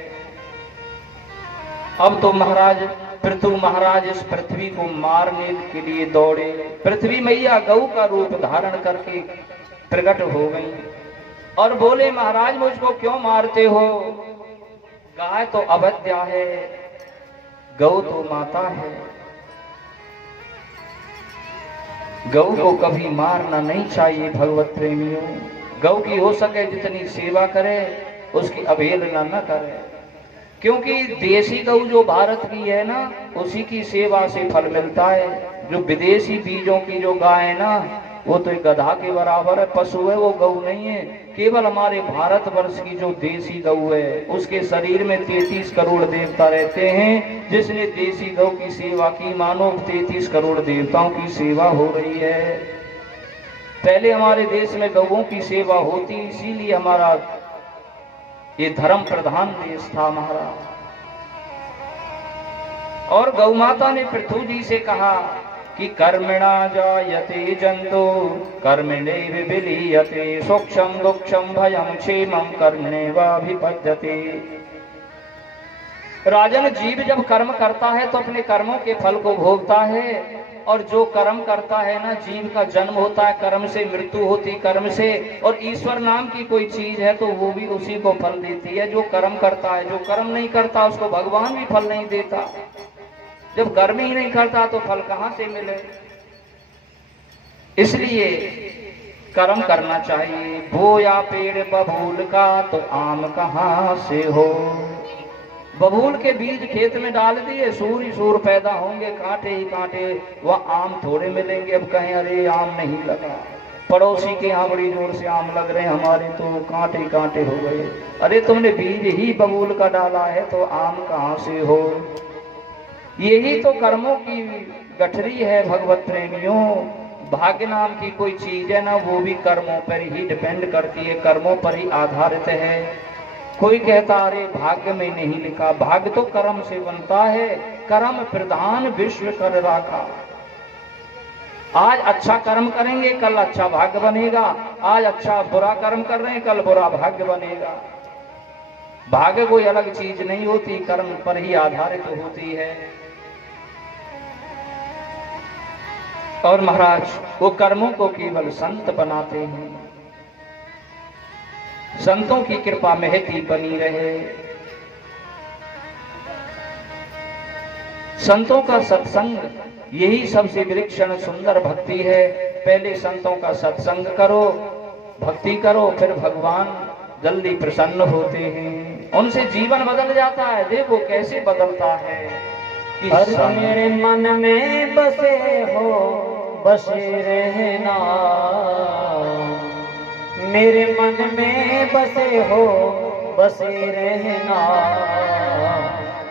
अब तो महाराज पृथु महाराज इस पृथ्वी को मारने के लिए दौड़े। पृथ्वी मैया गौ का रूप धारण करके प्रकट हो गई और बोले, महाराज मुझको क्यों मारते हो? गाय तो अवध्या है, गौ तो माता है। गौ को कभी मारना नहीं चाहिए भगवत प्रेमियों। गौ की हो सके जितनी सेवा करे, उसकी अवहेलना न करे। क्योंकि देसी गौ जो भारत की है ना, उसी की सेवा से फल मिलता है। जो विदेशी बीजों की जो गाय है ना, वो तो एक गधा के बराबर है, पशु है, वो गौ नहीं है। केवल हमारे भारतवर्ष की जो देसी गौ है, उसके शरीर में 33 करोड़ देवता रहते हैं। जिसने देसी गौ की सेवा की, मानो 33 करोड़ देवताओं की सेवा हो रही है। पहले हमारे देश में गौओं की सेवा होती, इसीलिए हमारा ये धर्म प्रधान देश था महाराज। और गौ माता ने पृथु जी से कहा कि कर्मणा जायते जंतु कर्मणेव विलीयते, सूक्ष्म दुःखम भयं क्षेमं कर्मणेवाभिपद्यते। राजन, जीव जब कर्म करता है तो अपने कर्मों के फल को भोगता है। और जो कर्म करता है ना, जीव का जन्म होता है कर्म से, मृत्यु होती कर्म से। और ईश्वर नाम की कोई चीज है तो वो भी उसी को फल देती है जो कर्म करता है। जो कर्म नहीं करता उसको भगवान भी फल नहीं देता। जब कर्म ही नहीं करता तो फल कहां से मिले? इसलिए कर्म करना चाहिए। बोया पेड़ बबूल का तो आम कहाँ से हो। बबूल के बीज खेत में डाल दिए, सूर ही सूर पैदा होंगे, कांटे ही कांटे, वह आम थोड़े मिलेंगे। अब कहें अरे आम नहीं लगा, पड़ोसी के यहाँ बड़ी जोर से आम लग रहे हैं, हमारे तो कांटे ही कांटे हो गए। अरे तुमने बीज ही बबूल का डाला है तो आम कहाँ से हो। यही तो कर्मों की गठरी है भगवत प्रेमियों। भाग्य नाम की कोई चीज है ना, वो भी कर्मों पर ही डिपेंड करती है, कर्मों पर ही आधारित है। कोई कहता अरे भाग्य में नहीं लिखा, भाग्य तो कर्म से बनता है। कर्म प्रधान विश्व कर राखा। आज अच्छा कर्म करेंगे कल अच्छा भाग्य बनेगा, आज अच्छा बुरा कर्म कर रहे हैं कल बुरा भाग्य बनेगा। भाग्य कोई अलग चीज नहीं होती, कर्म पर ही आधारित होती है। और महाराज वो कर्मों को केवल संत बनाते हैं। संतों की कृपा महती बनी रहे। संतों का सत्संग यही सबसे विलक्षण सुंदर भक्ति है। पहले संतों का सत्संग करो, भक्ति करो, फिर भगवान जल्दी प्रसन्न होते हैं, उनसे जीवन बदल जाता है। देखो कैसे बदलता है। मेरे मन में बसे हो बसे रहना, मेरे मन में बसे हो बसे रहना,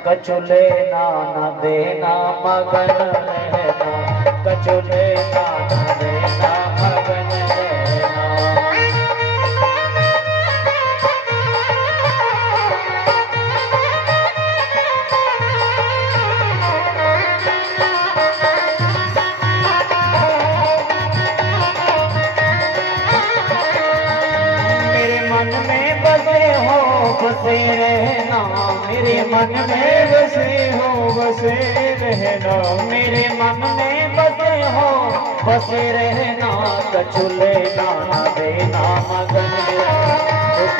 कछु लेना न देना मगन रहना, कछु लेना न देना मगन रहना। बसे रहना, मेरे मन में बसे हो बसे रहना, मेरे मन में बसे हो बसे रहना, कछु लेना न देना मगन रहना,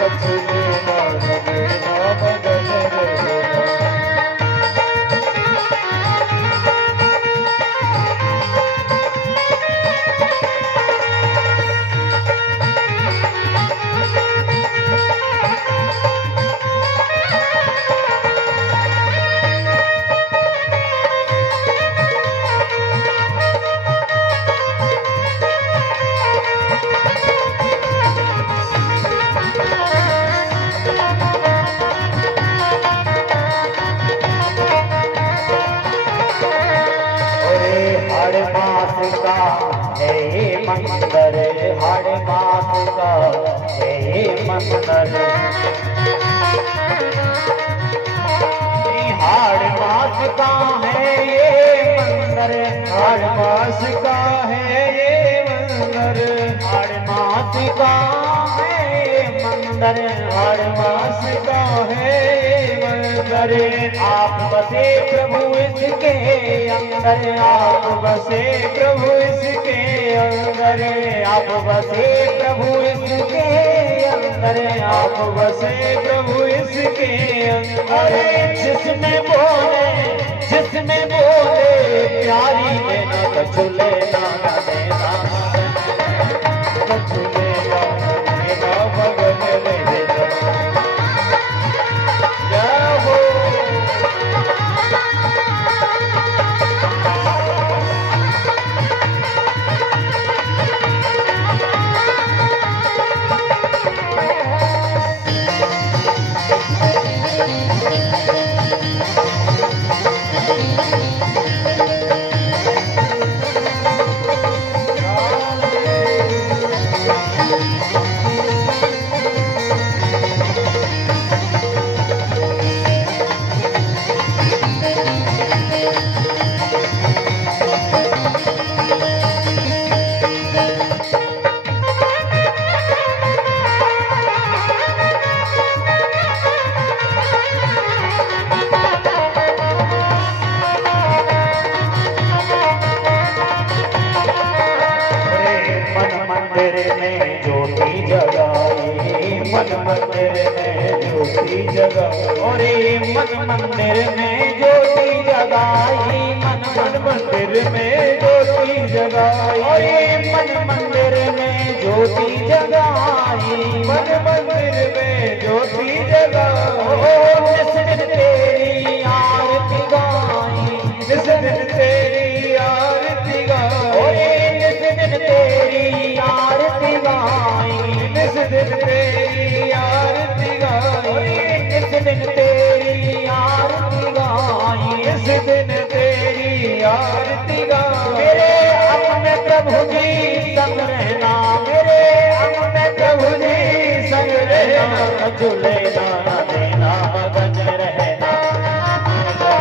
कछु लेना न देना मगन रहना। मंदिर हर मास का है ये मंदिर, हर मास का है ये मंदिर, हर मास का है ये मंदिर, हर मास का है ये मंदिर, हर मास का है ये मंदिर। आप बसे प्रभु इसके अंदर, आप बसे प्रभु इसके अंदर, आप बसे प्रभु इसके अंदर, आप बसे प्रभु इसके अंदर। जिसमें बोले प्यारी देना, कछु लेना न देना, कछु लेना न देना मगन रहना। जय हो ज्योति जगाई, मन मंदिर में ज्योति जगाई, मन मन मंदिर में ज्योति जगाई, मन मंदिर में ज्योति जगाई, मन मंदिर में ज्योति जगाई। जिस दिन तेरी आरती गाई, जिस दिन तेरी आरती गाई, जिस दिन तेरी आरती गाई, जिस दिन तेरी आरती गाई, जिस दिन तेरी आरती गाई, जिस दिन तेरी आरती गाई। मेरे अपने प्रभु जी संग रहना, मेरे अपने प्रभु जी संग रहना, झूले ना देना मगन रहना, मगन रहना।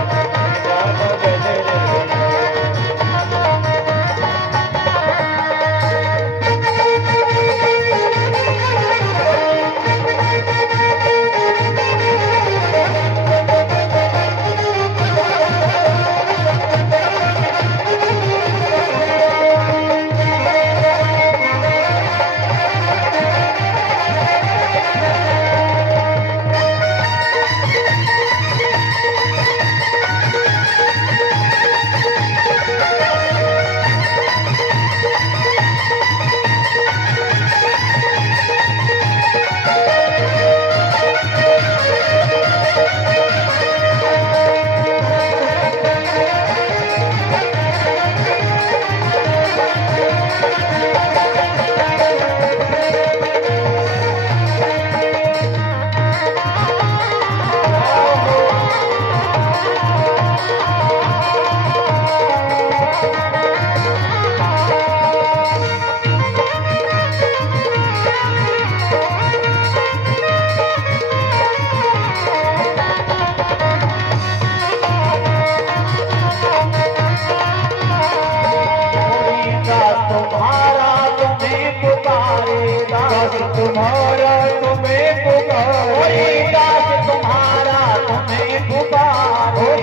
तुम्हारा तुम्हें पुकारे, दास तुम्हारा तुम्हें पुकारे,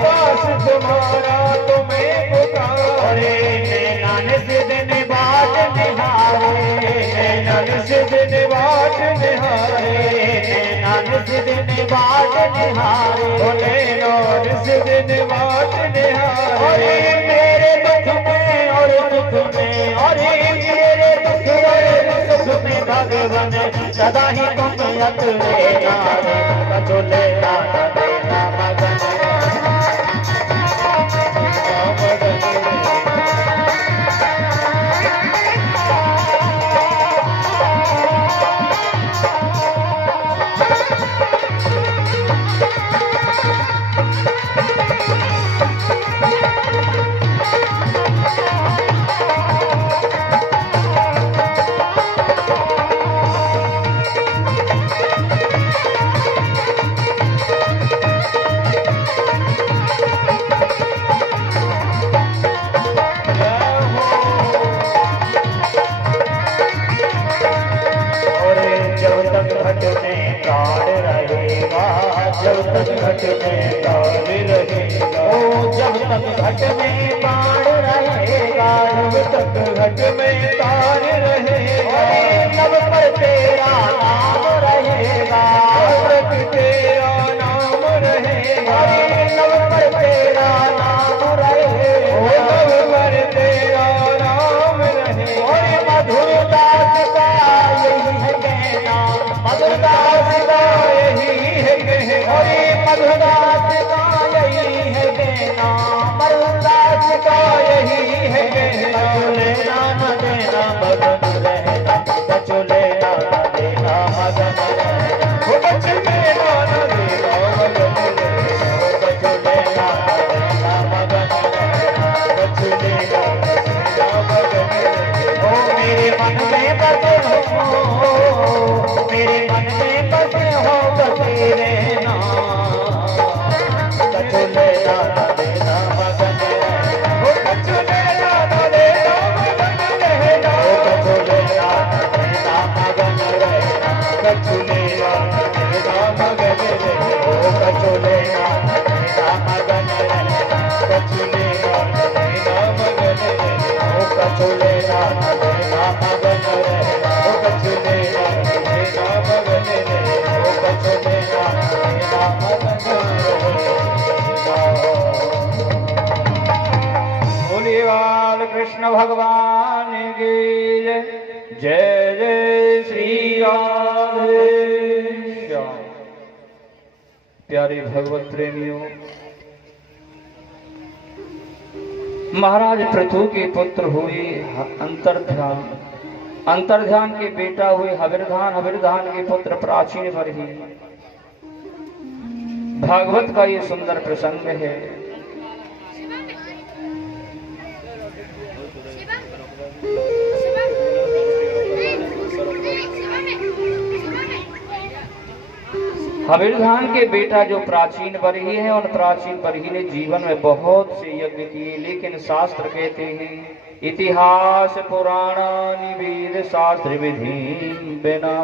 दास तुम्हारा तुम्हें पुकारे। नैना निस दिन बाट निहारे, नैना निस दिन बाट निहारे, नैना निस दिन बाट निहारे, नैना निस दिन बाट निहारे। मेरे दुख में और दुख में, और मेरे दुख और सुख में भगवान सदा ही तुम यत रहना, कचोले दाना देना मगन घट में प्राण रहेगा, जब तक घट में प्राण रहेगा, ओ जब तक घट में प्राण रहेगा, जब तक घट में प्राण रहेगा, तब पर तेरा नाम रहेगा, तब तेरा नाम रहेगा, तब पर तेरा नाम रहेगा, तब पर तेरा नाम रहेगा। और मधुरदास का यही है कहना, मधुरदास का यही है कहना, मधुरदास का यही है कहना, मधुरदास का यही है कहना। लेना न देना मगन रहना, बचो लेना न देना मगन रहना, वो बचो लेना न देना मगन रहना, बचो लेना न देना मगन रहना, बचो लेना न देना मगन रहना। ओ मेरे मन में बसे हो, मेरे मन में बसे हो, बसे रहना, बचो लेना न देना मगन रहना, ओ बचो लेना न देना मगन रहना, ओ बचो लेना न देना मगन रहना, बचो लेना न देना मगन रहना, ओ बचो लेना न देना मगन रहना, बचो लेना न देना मगन रहना, ओ बचो लेना न देना मगन रहना, ओ बचो लेना न देना मगन रहना, ओ बचो लेना न देना मगन रहना। कृष्ण भगवान की जय। जय जय श्री राधे श्याम। प्यारे भगवत प्रेमियों, महाराज पृथु के पुत्र हुए अंतर्ध्यान, अंतर्ध्यान के बेटा हुए हविर्धान, हविर्धान के पुत्र प्राचीन बरही। भागवत का ये सुंदर प्रसंग है। हविर्धान के बेटा जो प्राचीन बरही है, उन प्राचीन बरही ने जीवन में बहुत से यज्ञ किए, लेकिन शास्त्र कहते हैं इतिहास पुराणानि वेद शास्त्र विधि बिना,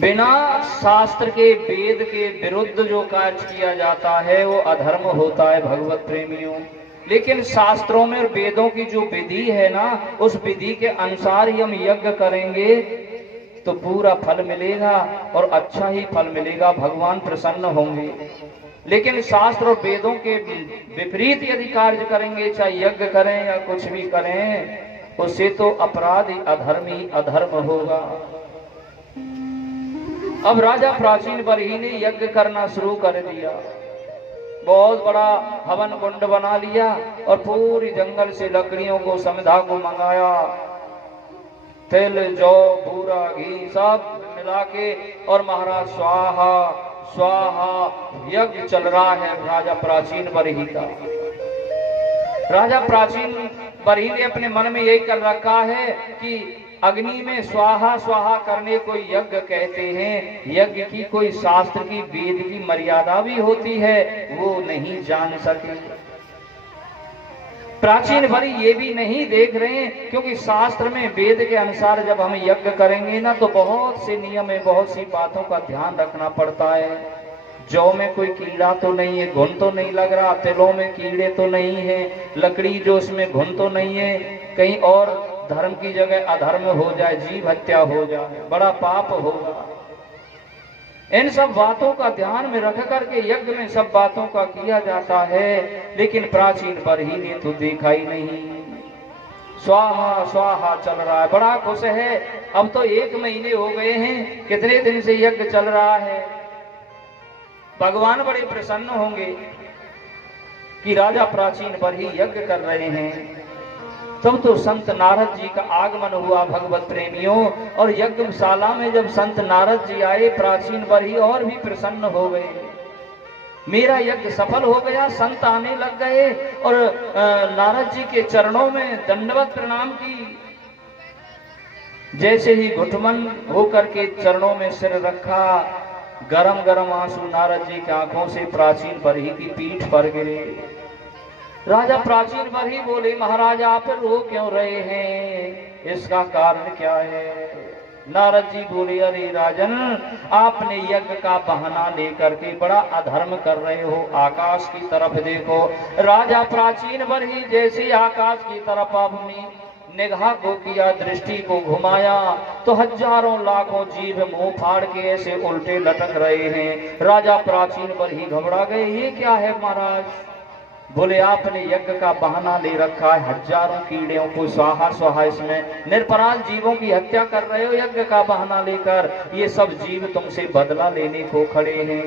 बिना शास्त्र के वेद के विरुद्ध जो कार्य किया जाता है वो अधर्म होता है भगवत प्रेमियों। लेकिन शास्त्रों में और वेदों की जो विधि है ना, उस विधि के अनुसार ही हम यज्ञ करेंगे तो पूरा फल मिलेगा और अच्छा ही फल मिलेगा, भगवान प्रसन्न होंगे। लेकिन शास्त्र और वेदों के विपरीत यदि कार्य करेंगे, चाहे यज्ञ करें या कुछ भी करें, उससे तो अपराध ही अधर्म ही अधर्म होगा। अब राजा प्राचीन बरही ने यज्ञ करना शुरू कर दिया। बहुत बड़ा हवन कुंड बना लिया और पूरी जंगल से लकड़ियों को समिधा को मंगाया, तिल जौ भूरा घी सब मिला के, और महाराज स्वाहा स्वाहा यज्ञ चल रहा है राजा प्राचीन बरही का। राजा प्राचीन बरही ने अपने मन में यही कर रखा है कि अग्नि में स्वाहा स्वाहा करने को यज्ञ कहते हैं। यज्ञ की कोई शास्त्र की वेद की मर्यादा भी होती है, वो नहीं जान सके। प्राचीन बरही ये भी नहीं देख रहे हैं, क्योंकि शास्त्र में वेद के अनुसार जब हम यज्ञ करेंगे ना, तो बहुत से नियम है, बहुत सी बातों का ध्यान रखना पड़ता है। जौ में कोई कीड़ा तो नहीं है, घुन तो नहीं लग रहा, तिलों में कीड़े तो नहीं है, लकड़ी जो उसमें घुन तो नहीं है, कहीं और धर्म की जगह अधर्म हो जाए, जीव हत्या हो जाए, बड़ा पाप होगा। इन सब बातों का ध्यान में रख करके यज्ञ में सब बातों का किया जाता है। लेकिन प्राचीन बरही ने तो देखा ही नहीं, स्वाहा स्वाहा चल रहा है, बड़ा खुश है। अब तो 1 महीने हो गए हैं, कितने दिन से यज्ञ चल रहा है। भगवान बड़े प्रसन्न होंगे कि राजा प्राचीन बरही यज्ञ कर रहे हैं। तब तो संत नारद जी का आगमन हुआ भगवत प्रेमियों, और यज्ञशाला में जब संत नारद जी आए, प्राचीन बरही और भी प्रसन्न हो गए। मेरा यज्ञ सफल हो गया। संत आने लग गए और नारद जी के चरणों में दंडवत प्रणाम की। जैसे ही घुटमन होकर के चरणों में सिर रखा, गरम गरम आंसू नारद जी की आंखों से प्राचीन बरही की पीठ पर गिरे। राजा प्राचीन बरही बोले, महाराज आप रो क्यों रहे हैं, इसका कारण क्या है। नारद जी बोले, अरे राजन, आपने यज्ञ का बहाना लेकर के बड़ा अधर्म कर रहे हो। आकाश की तरफ देखो। राजा प्राचीन बरही जैसे आकाश की तरफ अपनी निगाह को किया, दृष्टि को घुमाया, तो हजारों लाखों जीव मुंह फाड़ के ऐसे उल्टे लटक रहे हैं। राजा प्राचीन बरही घबरा गए, ये क्या है महाराज। बोले, आपने यज्ञ का बहाना ले रखा है, हजारों कीड़ों को स्वाहा स्वाहा, इसमें निरपराध जीवों की हत्या कर रहे हो यज्ञ का बहाना लेकर। ये सब जीव तुमसे बदला लेने को खड़े हैं।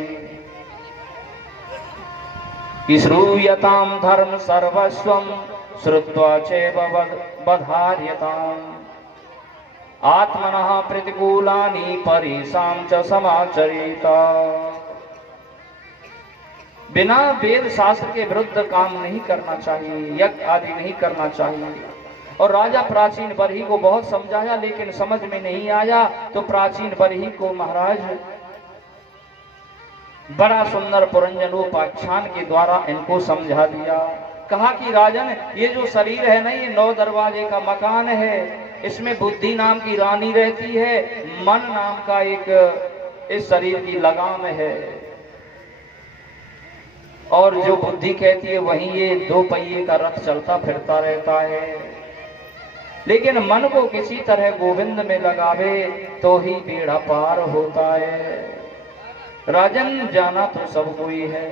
श्रूयताम धर्म सर्वस्वम श्रुत्वा चैव बधार्यताम आत्मनः प्रतिकूलानि परेषां च समाचरेता। बिना वेद शास्त्र के विरुद्ध काम नहीं करना चाहिए, यज्ञ आदि नहीं करना चाहिए। और राजा प्राचीन बरही को बहुत समझाया, लेकिन समझ में नहीं आया। तो प्राचीन बरही को महाराज बड़ा सुंदर पुरंजनोपाख्यान के द्वारा इनको समझा दिया। कहा कि राजन, ये जो शरीर है ना, ये 9 दरवाजे का मकान है। इसमें बुद्धि नाम की रानी रहती है, मन नाम का एक इस शरीर की लगाम है, और जो बुद्धि कहती है वहीं ये 2 पहिए का रथ चलता फिरता रहता है। लेकिन मन को किसी तरह गोविंद में लगावे तो ही बेड़ा पार होता है। राजन, जाना तो सब कोई है।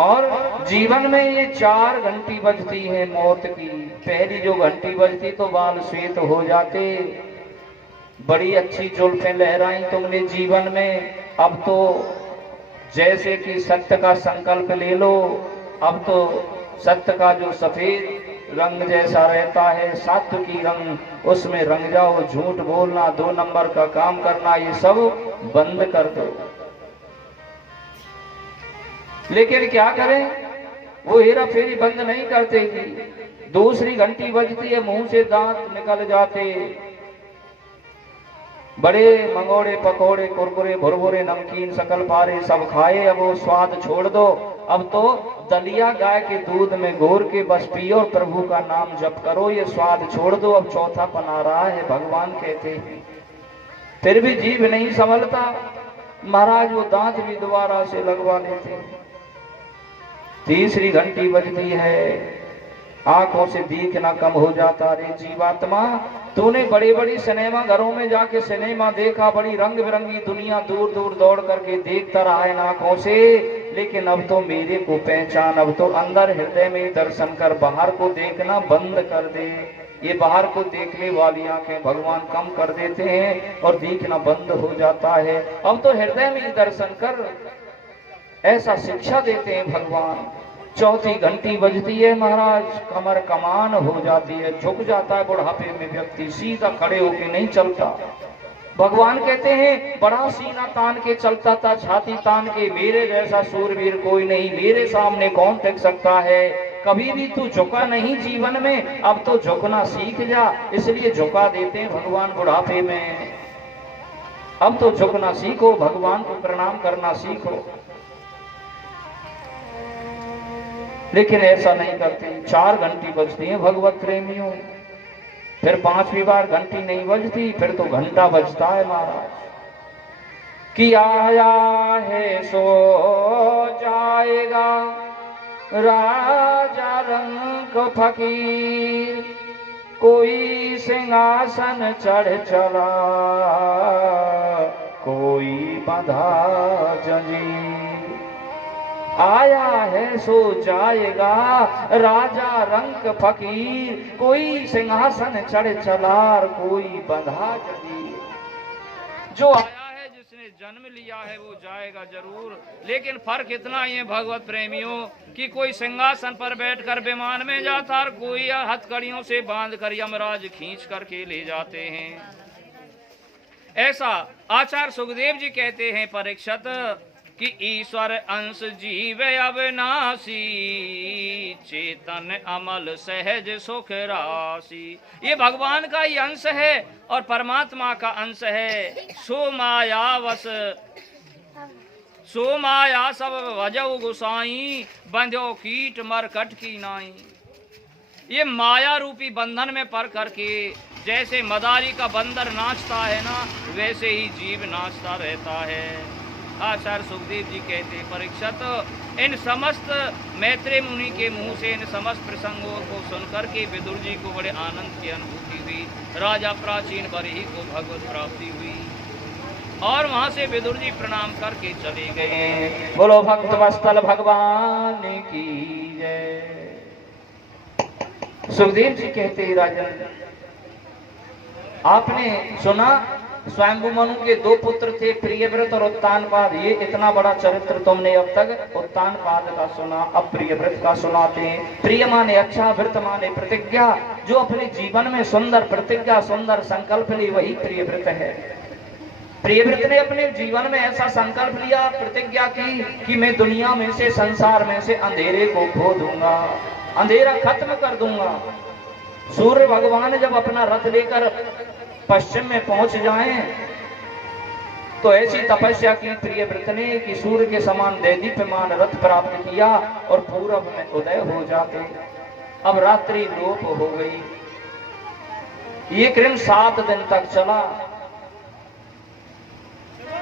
और जीवन में ये 4 घंटी बजती है मौत की। पहली जो घंटी बजती तो बाल श्वेत हो जाते, बड़ी अच्छी जुल्फें लहराई तुमने जीवन में। अब तो जैसे कि सत्य का संकल्प ले लो, अब तो सत्य का जो सफेद रंग जैसा रहता है, सत्य की रंग, उसमें रंग जाओ। झूठ बोलना, 2 नंबर का काम करना, ये सब बंद कर दो। लेकिन क्या करें, वो हेरा फेरी बंद नहीं करते जी। दूसरी घंटी बजती है, मुंह से दांत निकल जाते, बड़े मंगोड़े पकोड़े कुरकुरे भुरभुरे नमकीन सकल पारे सब खाए, अब वो स्वाद छोड़ दो। अब तो दलिया गाय के दूध में घोर के बस पियो और प्रभु का नाम जप करो, ये स्वाद छोड़ दो। अब चौथा पना रहा है, भगवान कहते हैं। फिर भी जीभ नहीं संभलता, महाराज वो दांत भी दोबारा से लगवा लेते हैं। तीसरी घंटी बजती है, आंखों से दिखना कम हो जाता। रे जीवात्मा, तूने बड़ी बड़ी सिनेमा घरों में जाके सिनेमा देखा, बड़ी रंग बिरंगी दुनिया दूर दूर दौड़ करके देखता रहा है आंखों से, लेकिन अब तो मेरे को पहचान। अब तो अंदर हृदय में दर्शन कर, बाहर को देखना बंद कर दे। ये बाहर को देखने वाली आंखें भगवान कम कर देते हैं और देखना बंद हो जाता है। अब तो हृदय में दर्शन कर, ऐसा शिक्षा देते हैं भगवान। चौथी घंटी बजती है महाराज, कमर कमान हो जाती है, झुक जाता है बुढ़ापे में व्यक्ति, सीधा खड़े होके नहीं चलता। भगवान कहते हैं बड़ा सीना तान के चलता था, छाती तान के, मेरे जैसा सूरवीर कोई नहीं, मेरे सामने कौन टिक सकता है। कभी भी तू झुका नहीं जीवन में, अब तो झुकना सीख जा, इसलिए झुका देते हैं भगवान बुढ़ापे में। अब तो झुकना सीखो, भगवान को प्रणाम करना सीखो। लेकिन ऐसा नहीं करते। 4 घंटी बजती है भगवत प्रेमियों, फिर 5वीं बार घंटी नहीं बजती, फिर तो घंटा बजता है महाराज कि आया है सो जाएगा राजा रंग फकीर, कोई सिंहासन चढ़ चला, कोई बंधा जंजीर। आया है सो जाएगा राजा रंग फकीर, कोई सिंहासन चढ़ चला, कोई बंधा जंजीर। जो आया है, जिसने जन्म लिया है, वो जाएगा जरूर। लेकिन फर्क इतना ही है भगवत प्रेमियों कि कोई सिंहासन पर बैठकर विमान में जाता और कोई हथकड़ियों से बांध कर यमराज खींच करके ले जाते हैं। ऐसा आचार्य सुखदेव जी कहते हैं परीक्षित कि ईश्वर अंश जीव अविनाशी, चेतन अमल सहज सुख राशि। ये भगवान का ही अंश है और परमात्मा का अंश है। सो माया सब भजऊ गुसाई, बंध्यो कीट मरकट की नाई। ये माया रूपी बंधन में पड़ करके जैसे मदारी का बंदर नाचता है ना, वैसे ही जीव नाचता रहता है। आचार्य सुखदेव जी कहते हैं परीक्षित, इन समस्त मैत्रेय मुनि के मुंह से इन समस्त प्रसंगों को सुनकर के विदुर जी को बड़े आनंद की अनुभूति हुई। राजा प्राचीन बरही को भगवत प्राप्ति हुई और वहां से विदुर जी प्रणाम करके चले गए। बोलो भक्त वत्सल भगवान की जय। सुखदेव जी कहते हैं राजन, आपने सुना स्वयंभू मनु के 2 पुत्र थे, प्रियव्रत और उत्तानपाद। ये इतना बड़ा चरित्र तुमने अब तक उत्तानपाद का सुना, अब प्रियव्रत का सुनाते हैं। प्रिय माने अच्छा, व्रत माने प्रतिज्ञा। जो अपने जीवन में सुंदर प्रतिज्ञा, सुंदर संकल्प ली, वही प्रियव्रत है। प्रियव्रत ने अपने जीवन में ऐसा संकल्प लिया, प्रतिज्ञा की कि मैं दुनिया में से, संसार में से अंधेरे को खो दूंगा, अंधेरा खत्म कर दूंगा। सूर्य भगवान जब अपना रथ लेकर पश्चिम में पहुंच जाएं, तो ऐसी तपस्या की प्रियव्रत ने कि सूर्य के समान दैदीप्यमान रथ प्राप्त किया और पूरब में उदय हो जाते। अब रात्रि लोप हो गई। ये क्रम 7 दिन तक चला।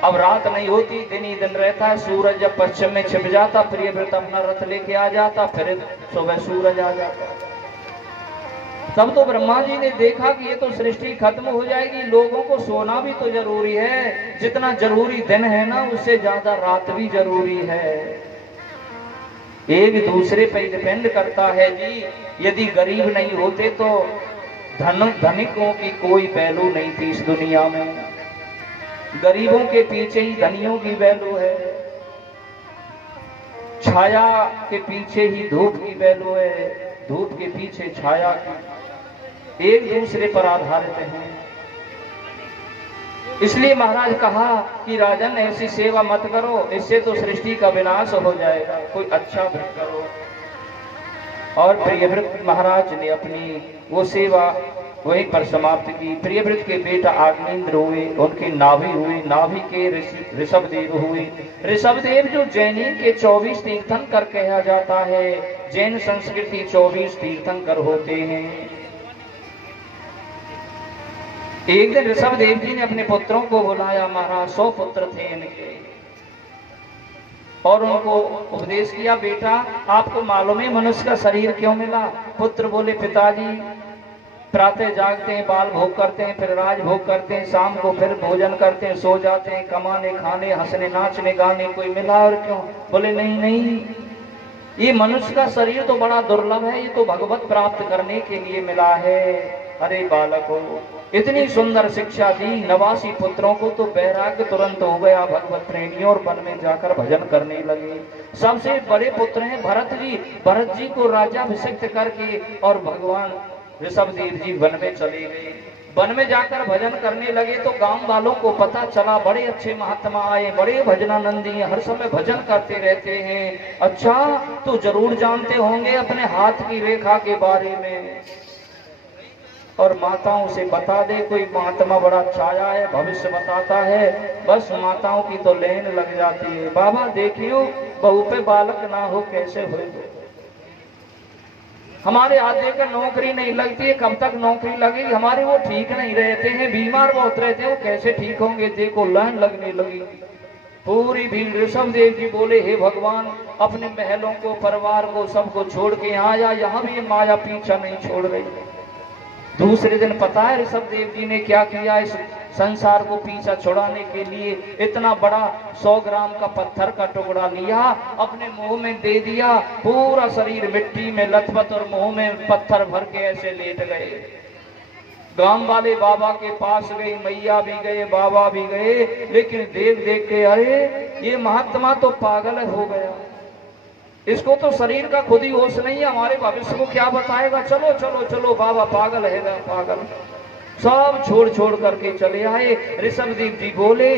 अब रात नहीं होती, दिन ही दिन रहता है। सूरज जब पश्चिम में छिप जाता, प्रियव्रत अपना रथ लेके आ जाता, फिर सुबह सूरज आ जाता। तब तो ब्रह्मा जी ने देखा कि ये तो सृष्टि खत्म हो जाएगी, लोगों को सोना भी तो जरूरी है। जितना जरूरी दिन है ना, उससे ज्यादा रात भी जरूरी है। एक दूसरे पर डिपेंड करता है जी। यदि गरीब नहीं होते तो धनिकों की कोई वैल्यू नहीं थी इस दुनिया में। गरीबों के पीछे ही धनियों की वैल्यू है। छाया के पीछे ही धूप की वैल्यू है, धूप के पीछे छाया की। एक दूसरे पर आधारित हैं। इसलिए महाराज कहा कि राजन ऐसी सेवा मत करो, इससे तो सृष्टि का विनाश हो जाएगा, कोई अच्छा व्रत करो। और प्रियव्रत महाराज ने अपनी वो सेवा वहीं पर समाप्त की। प्रियव्रत के बेटा आग्नेन्द्र हुए, उनके नाभि हुए, नाभि के ऋषभदेव हुए। ऋषभदेव जो जैनी के 24 तीर्थंकर कहा जाता है। जैन संस्कृति 24 तीर्थंकर होते हैं। एक दिन ऋषभदेव जी ने अपने पुत्रों को बुलाया। महाराज 100 पुत्र थे इनके, और उनको उपदेश किया, बेटा आपको मालूम है मनुष्य का शरीर क्यों मिला? पुत्र बोले, पिताजी प्रातः जागते हैं, बाल भोग करते हैं, फिर राज भोग करते हैं, शाम को फिर भोजन करते हैं, सो जाते हैं, कमाने खाने हंसने नाचने गाने, कोई मिला और क्यों? बोले नहीं नहीं, ये मनुष्य का शरीर तो बड़ा दुर्लभ है, ये तो भगवत प्राप्त करने के लिए मिला है। अरे बालकों, इतनी सुंदर शिक्षा दी, 89 पुत्रों को तो वैराग्य तुरंत हो गया। भगवत प्रेमियों और वन में जाकर भजन करने लगे। सबसे बड़े पुत्र हैं भरत जी। भरत जी को राजाभिषिक्त करके और भगवान ऋषभदेव जी वन में चले गए। वन में जाकर भजन करने लगे तो गांव वालों को पता चला, बड़े अच्छे महात्मा आए, बड़े भजनानंदी हैं, हर समय भजन करते रहते हैं। अच्छा, तो जरूर जानते होंगे अपने हाथ की रेखा के बारे में, और माताओं से बता दे, कोई महात्मा बड़ा छाया है, भविष्य बताता है। बस माताओं की तो लेन लग जाती है। बाबा देखियो बहू पे बालक ना हो कैसे हो। हमारे आधे का नौकरी नहीं लगती है, कब तक नौकरी लगेगी? हमारे वो ठीक नहीं रहते हैं, बीमार बहुत रहते हैं, वो कैसे ठीक होंगे? देखो लाइन लगने लगी पूरी भीड़। ऋषभदेव जी बोले, हे भगवान, अपने महलों को, परिवार को, सबको छोड़ के यहाँ आया, यहाँ भी माया पीछा नहीं छोड़ रही। दूसरे दिन पता है ऋषभदेव जी ने क्या किया? इस संसार को पीछा छुड़ाने के लिए इतना बड़ा 100 ग्राम का पत्थर का टुकड़ा लिया, अपने मुंह में दे दिया, पूरा शरीर मिट्टी में लथपथ और मुंह में पत्थर भर के ऐसे लेट गए। गांव वाले बाबा के पास गए, मैया भी गए, बाबा भी गए, लेकिन देख देख के अरे ये महात्मा तो पागल हो गया, इसको तो शरीर का खुद ही होश नहीं है, हमारे भविष्य को क्या बताएगा? चलो चलो चलो, बाबा पागल है ना पागल। सब छोड़ छोड़ करके चले आए। ऋषभदेव जी बोले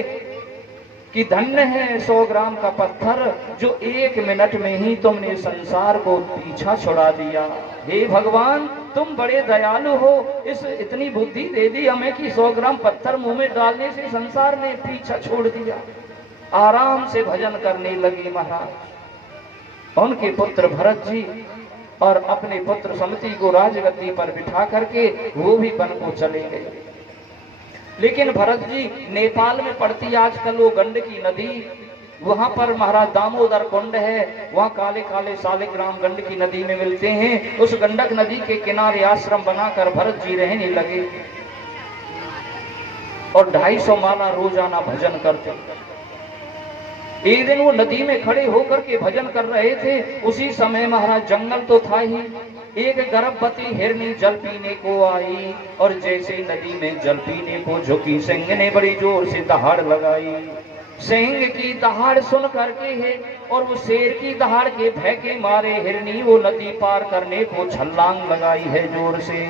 कि धन्य है 100 ग्राम का पत्थर, जो 1 मिनट में ही तुमने संसार को पीछा छुड़ा दिया। हे भगवान, तुम बड़े दयालु हो, इस इतनी बुद्धि दे दी हमें कि 100 ग्राम पत्थर मुंह में डालने से संसार ने पीछा छोड़ दिया। आराम से भजन करने लगे महाराज। उनके पुत्र भरत जी और अपने पुत्र सुमति को राजगद्दी पर बिठा करके वो भी वन को चले गए। लेकिन भरत जी नेपाल में पड़ती आजकल वो गंडकी नदी, वहां पर महाराज दामोदर कुंड है, वहां काले काले शालिग्राम गंडकी नदी में मिलते हैं। उस गंडक नदी के किनारे आश्रम बनाकर भरत जी रहने लगे और 250 माला रोजाना भजन करते। एक दिन वो नदी में खड़े होकर के भजन कर रहे थे। उसी समय महाराज जंगल तो था ही, एक गर्भवती हिरनी जल पीने को आई, और जैसे नदी में जल पीने को झुकी, सिंह ने बड़ी जोर से दहाड़ लगाई। सिंह की दहाड़ सुन करके है और वो शेर की दहाड़ के भय के मारे हिरनी वो नदी पार करने को छलांग लगाई है जोर से।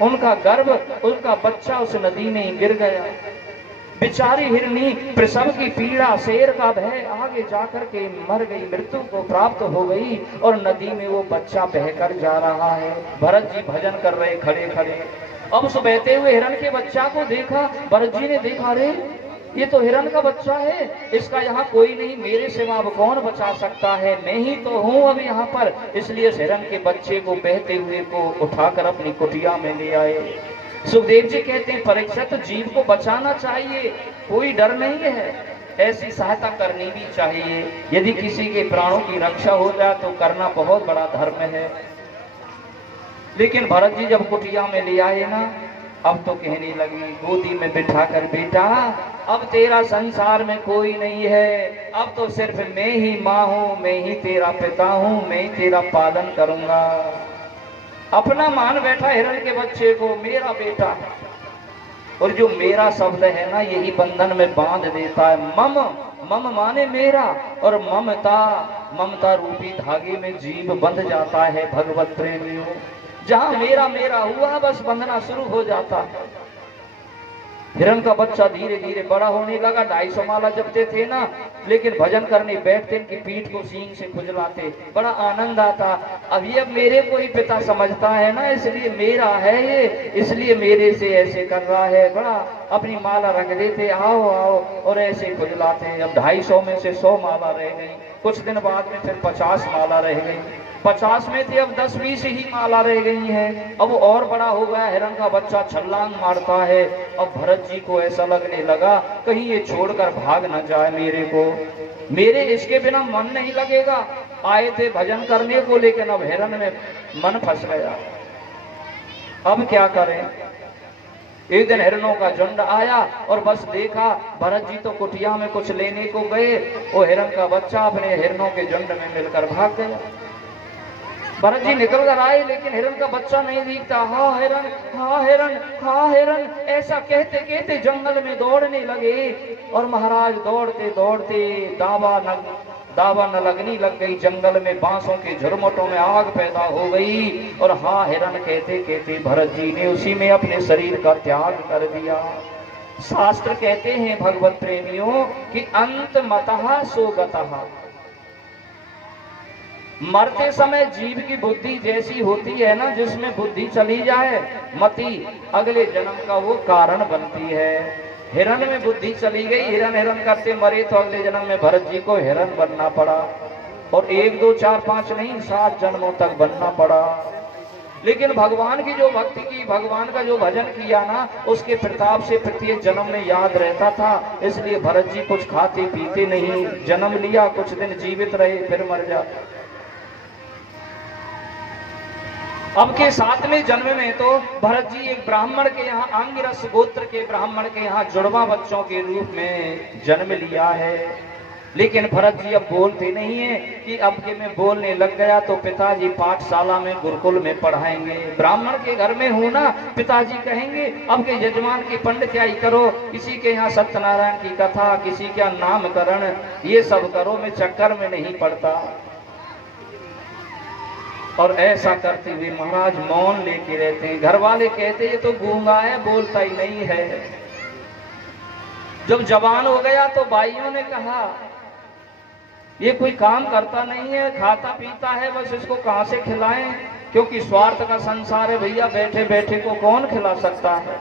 उनका गर्भ, उनका बच्चा उस नदी में गिर गया। बेचारी हिरनी प्रसव की पीड़ा, शेर का भय, आगे जाकर के मर गई, मृत्यु को प्राप्त हो गई, और नदी में वो बच्चा बहकर जा रहा है। भरत जी भजन कर रहे खड़े खड़े। अब उस बहते हुए हिरण के बच्चा को देखा। भरत जी ने देखा, रे ये तो हिरण का बच्चा है, इसका यहाँ कोई नहीं, मेरे सिवा अब कौन बचा सकता है, मैं ही तो हूँ अब यहाँ पर। इसलिए हिरण के बच्चे को बहते हुए को उठाकर अपनी कुटिया में ले आए। सुखदेव जी कहते हैं, परीक्षित जीव को बचाना चाहिए, कोई डर नहीं है, ऐसी सहायता करनी भी चाहिए। यदि किसी के प्राणों की रक्षा हो जाए तो करना बहुत बड़ा धर्म है। लेकिन भरत जी जब कुटिया में ले आए ना, अब तो कहने लगी गोदी में बिठा कर, बेटा अब तेरा संसार में कोई नहीं है, अब तो सिर्फ मैं ही माँ हूँ, मैं ही तेरा पिता हूँ, मैं ही तेरा पालन करूंगा। अपना मान बैठा हिरण के बच्चे को मेरा बेटा है। और जो मेरा शब्द है ना, यही बंधन में बांध देता है। मम, मम माने मेरा, और ममता, ममता रूपी धागे में जीव बंध जाता है। भगवत प्रेमियों, जहां मेरा मेरा हुआ बस बंधना शुरू हो जाता है। हिरण का बच्चा धीरे धीरे बड़ा होने लगा। 250 माला जपते थे ना, लेकिन भजन करने बैठते इनकी पीठ को सींग से खुजलाते, बड़ा आनंद आता। अब मेरे को ही पिता समझता है ना, इसलिए मेरा है ये, इसलिए मेरे से ऐसे कर रहा है। बड़ा अपनी माला रख देते, आओ आओ, और ऐसे खुजलाते। अब 250 में से 100 माला रह गई, कुछ दिन बाद में फिर 50 माला रह गई, 50 में थे अब 10-20 ही माला रह गई है। अब वो और बड़ा हो गया, हिरण का बच्चा छलांग मारता है। अब भरत जी को ऐसा लगने लगा कहीं ये छोड़कर भाग न जाए मेरे को, मेरे इसके बिना मन नहीं लगेगा। आए थे भजन करने को, लेकिन अब हिरण में मन फंस गया। अब क्या करें। एक दिन हिरणों का झुंड आया और बस देखा भरत जी तो कुटिया में कुछ लेने को गए, वो हिरण का बच्चा अपने हिरणों के झुंड में मिलकर भाग गया। भरत जी निकल कर आए, लेकिन हिरण का बच्चा नहीं दिखता। हाँ हिरण, हाँ हिरण, हाँ हिरण, ऐसा कहते कहते जंगल में दौड़ने लगे। और महाराज दौड़ते दौड़ते दावा न लगनी लग गई। जंगल में बांसों के झुरमुटों में आग पैदा हो गई। और हाँ हिरण कहते कहते भरत जी ने उसी में अपने शरीर का त्याग कर दिया। शास्त्र कहते हैं भगवत प्रेमियों कि अंत मतः सो गतः, मरते समय जीव की बुद्धि जैसी होती है ना, जिसमें बुद्धि चली जाए मति अगले जन्म का वो कारण बनती है। हिरण में बुद्धि चली गई, हिरण हिरण करते मरे, तो अगले जन्म में भरत जी को हिरण बनना पड़ा। और 1 2 4 5 नहीं, 7 जन्मों तक बनना पड़ा। लेकिन भगवान की जो भक्ति की, भगवान का जो भजन किया ना, उसके प्रताप से प्रत्येक जन्म में याद रहता था। इसलिए भरत जी कुछ खाते पीते नहीं, जन्म लिया, कुछ दिन जीवित रहे, फिर मर जाते। अब के 7वें जन्म में तो भरत जी एक ब्राह्मण के यहाँ, अंगिरस गोत्र के ब्राह्मण के यहाँ जुड़वा बच्चों के रूप में जन्म लिया है। लेकिन भरत जी अब बोलते नहीं है कि अब के मैं बोलने लग गया तो पिताजी पाठशाला में गुरुकुल में पढ़ाएंगे। ब्राह्मण के घर में हूं ना, पिताजी कहेंगे अब के यजमान की पंडित्याई करो, किसी के यहाँ सत्यनारायण की कथा, किसी का नामकरण, ये सब करो, मैं चक्कर में नहीं पड़ता। और ऐसा करते हुए महाराज मौन लेके रहते हैं। घर वाले कहते ये तो गूंगा है, बोलता ही नहीं है। जब जवान हो गया तो भाइयों ने कहा ये कोई काम करता नहीं है, खाता पीता है, बस इसको कहां से खिलाएं, क्योंकि स्वार्थ का संसार है भैया, बैठे बैठे को कौन खिला सकता है।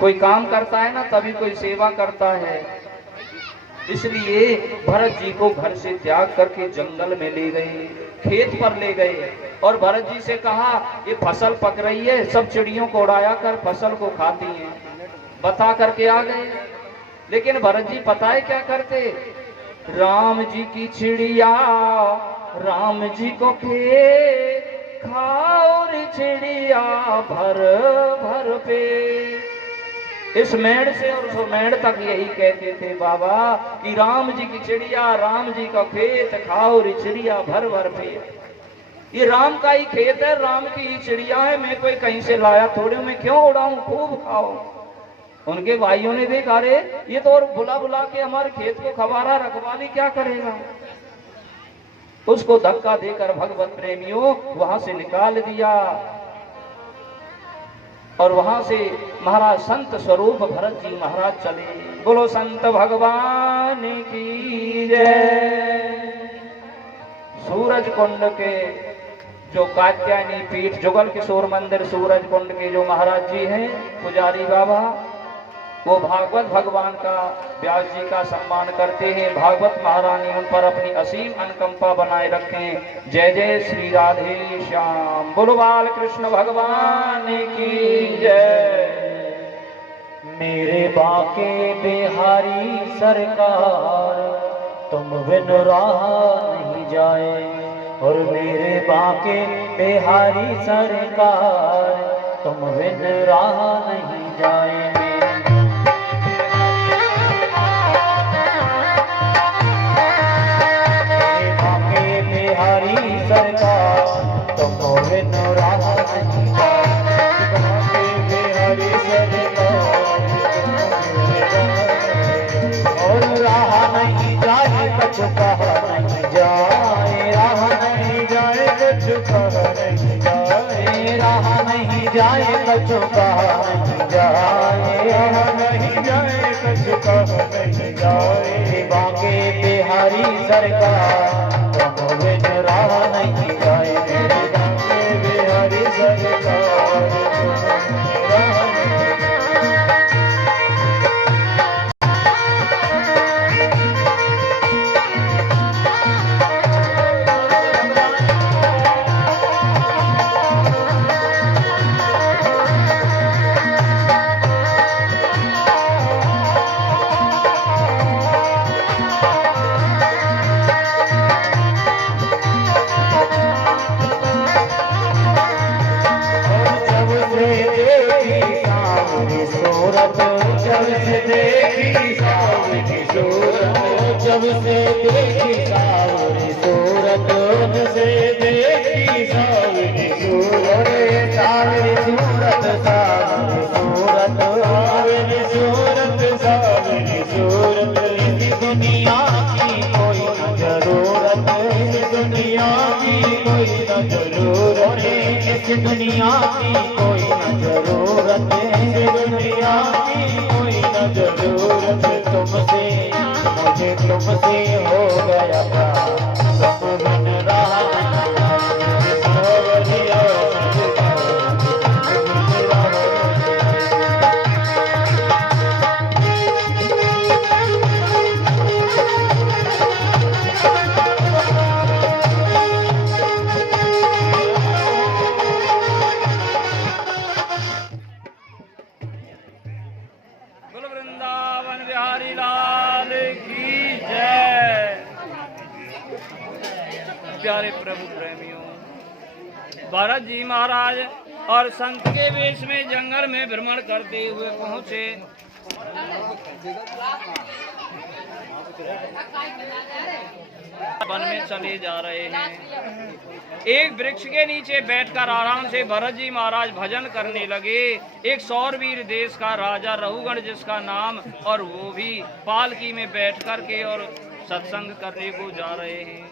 कोई काम करता है ना तभी कोई सेवा करता है। इसलिए भरत जी को घर से त्याग करके जंगल में ले गए, खेत पर ले गए और भरत जी से कहा ये फसल पक रही है, सब चिड़ियों को उड़ाया कर फसल को खाती हैं, बता करके आ गए। लेकिन भरत जी पता है क्या करते, राम जी की चिड़िया राम जी को खेत खाओ रे चिड़िया भर भर पे। इस मेड़ से और उस मेड़ तक यही कहते थे बाबा कि राम जी की चिड़िया राम जी का खेत खाओ रे चिड़िया भर भर पे। ये राम का ही खेत है, राम की ही चिड़िया है, मैं कोई कहीं से लाया थोड़े, मैं क्यों उड़ाऊं, खूब खाओ। उनके भाइयों ने देखा रे ये तो और बुला बुला के हमारे खेत को खबारा रखवाली क्या करेगा। उसको धक्का देकर भगवत प्रेमियों वहां से निकाल दिया। और वहां से महाराज संत स्वरूप भरत जी महाराज चले। बोलो संत भगवान की जय। सूरज कुंड के जो कात्यायनी पीठ जुगल किशोर मंदिर सूरज कुंड के जो महाराज जी हैं पुजारी बाबा, वो भागवत भगवान का व्यास जी का सम्मान करते हैं। भागवत महारानी उन पर अपनी असीम अनुकंपा बनाए रखें। जय जय श्री राधे श्याम। बोलो बाल कृष्ण भगवान की जय। मेरे बाके बिहारी सरकार तुम बिन राह नहीं जाए, और मेरे बाके बिहारी सरकार तुम बिन राह नहीं जाए मेरे बाके बिहारी सरकार तुम बिन राह नहीं जाए बाके बिहारी सरकार और राह नहीं जाए कछु कहा नहीं जाए राह नहीं जाए कछु कहा नहीं जाए राह नहीं जाए कछु कहा नहीं जाए राह नहीं जाए कछु कहा नहीं जाए बाके बिहारी सरकार तुम बिन राह नहीं जाए मेरे बाके बिहारी सरकार जब से देखी सावरी सूरत जब से देखी सावरी सूरत से देखी सावरी सूरत सावरी सूरत सावरी सूरत सावरी सूरत सावरी सूरत इस दुनिया की कोई न जरूरत इस दुनिया की कोई न जरूरत इस दुनिया की कोई न जरूरत इस दुनिया की जरूरत तुमसे मुझे तुमसे हो गया प्यार तुम बिन राह प्यारे प्रभु प्रेमियों, भरत जी महाराज और संत के वेश में जंगल में भ्रमण करते हुए पहुंचे। वन में चले जा रहे हैं। एक वृक्ष के नीचे बैठकर आराम से भरत जी महाराज भजन करने लगे। एक सौरवीर देश का राजा रहुगण जिसका नाम, और वो भी पालकी में बैठ कर के और सत्संग करने को जा रहे हैं।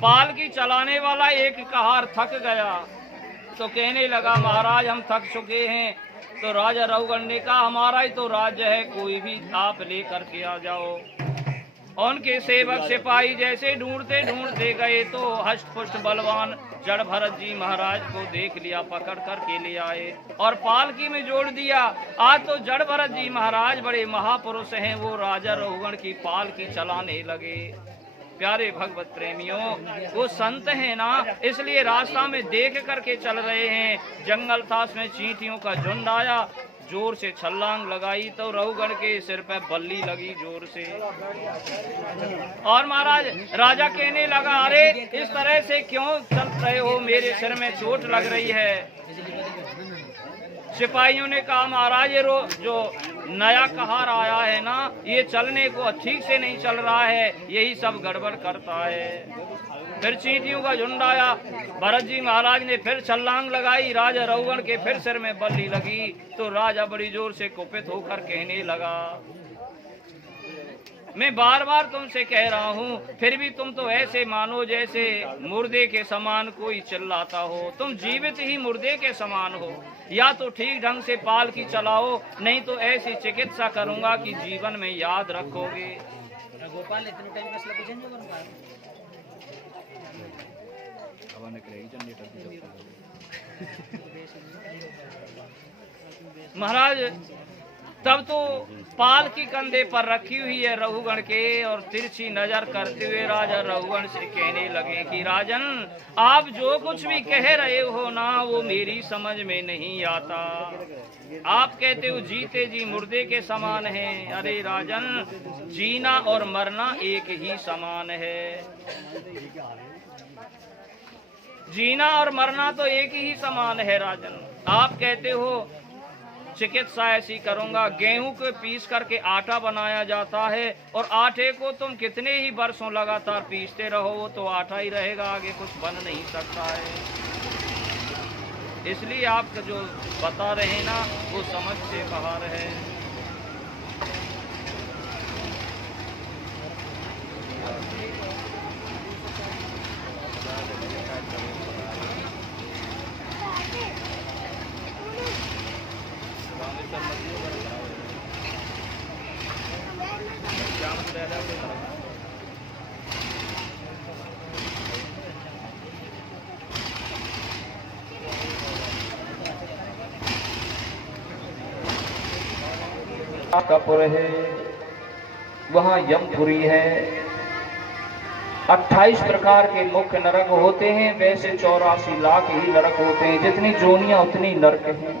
पालकी चलाने वाला एक कहार थक गया तो कहने लगा, महाराज हम थक चुके हैं। तो राजा रहुगण ने कहा, हमारा ही तो राज्य है, कोई भी आप लेकर के आ जाओ। उनके सेवक सिपाही जैसे ढूंढते ढूंढते गए तो हष्ट पुष्ट बलवान जड़ भरत जी महाराज को देख लिया, पकड़ कर के ले आए और पालकी में जोड़ दिया। आज तो जड़ भरत जी महाराज बड़े महापुरुष हैं, वो राजा रहुगण की पालकी चलाने लगे। प्यारे भगवत प्रेमियों, वो संत है ना, इसलिए रास्ता में देख करके चल रहे हैं। जंगल था, उसमें चींटियों का झुंड आया, जोर से छलांग लगाई तो रहुगण के सिर पे बल्ली लगी जोर से। और महाराज राजा कहने लगा, अरे इस तरह से क्यों चल रहे हो, मेरे सिर में चोट लग रही है। सिपाहियों ने कहा, महाराज ये जो नया कहार आया है ना, ये चलने को ठीक से नहीं चल रहा है, यही सब गड़बड़ करता है। फिर चींटियों का झुंड आया, भरत जी महाराज ने फिर छलांग लगाई, राजा रहुगण के फिर सिर में बल्ली लगी तो राजा बड़ी जोर से कुपित होकर कहने लगा, मैं बार बार तुमसे कह रहा हूँ, फिर भी तुम तो ऐसे मानो जैसे मुर्दे के समान कोई चिल्लाता हो। तुम जीवित ही मुर्दे के समान हो। या तो ठीक ढंग से पालकी चलाओ, नहीं तो ऐसी चिकित्सा करूंगा कि जीवन में याद रखोगे। गोपाल इतने टाइम महाराज तब तो पाल की कंधे पर रखी हुई है रहुगण के, और तिरछी नजर करते हुए राजा रहुगण से कहने लगे कि राजन, आप जो कुछ भी कह रहे हो ना, वो मेरी समझ में नहीं आता। आप कहते हो जीते जी मुर्दे के समान है। अरे राजन, जीना और मरना एक ही समान है। जीना और मरना तो एक ही समान है राजन। आप कहते हो चिकित्सा ऐसी करूंगा, गेहूं को पीस करके आटा बनाया जाता है और आटे को तुम कितने ही वर्षों लगातार पीसते रहो वो तो आटा ही रहेगा, आगे कुछ बन नहीं सकता है। इसलिए आप जो बता रहे ना वो समझ से बाहर है। कपुर है, वहां यमपुरी है। 28 प्रकार के मुख्य नरक होते हैं, वैसे 84 लाख ही नरक होते हैं। जितनी जोनियां उतनी नरक हैं।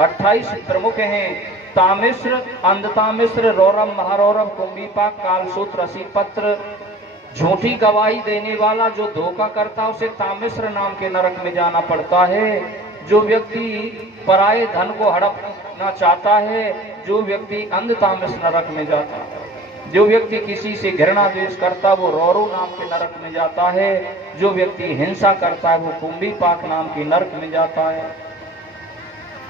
28 प्रमुख हैं, तामिश्र, अंधतामिश्र, रौरव, महारौरव, कुंभीपाक, कालसूत्र, रसीपत्र। झूठी गवाही देने वाला जो धोखा करता उसे तामिश्र नाम के नरक में जाना पड़ता है। जो व्यक्ति पराये धन को हड़पना चाहता है, जो व्यक्ति अंधतामिश्र नरक में जाता है। जो व्यक्ति किसी से घृणा द्वेष करता वो रौरव नाम के नरक में जाता है। जो व्यक्ति हिंसा करता है वो कुंभीपाक नाम के नरक में जाता है।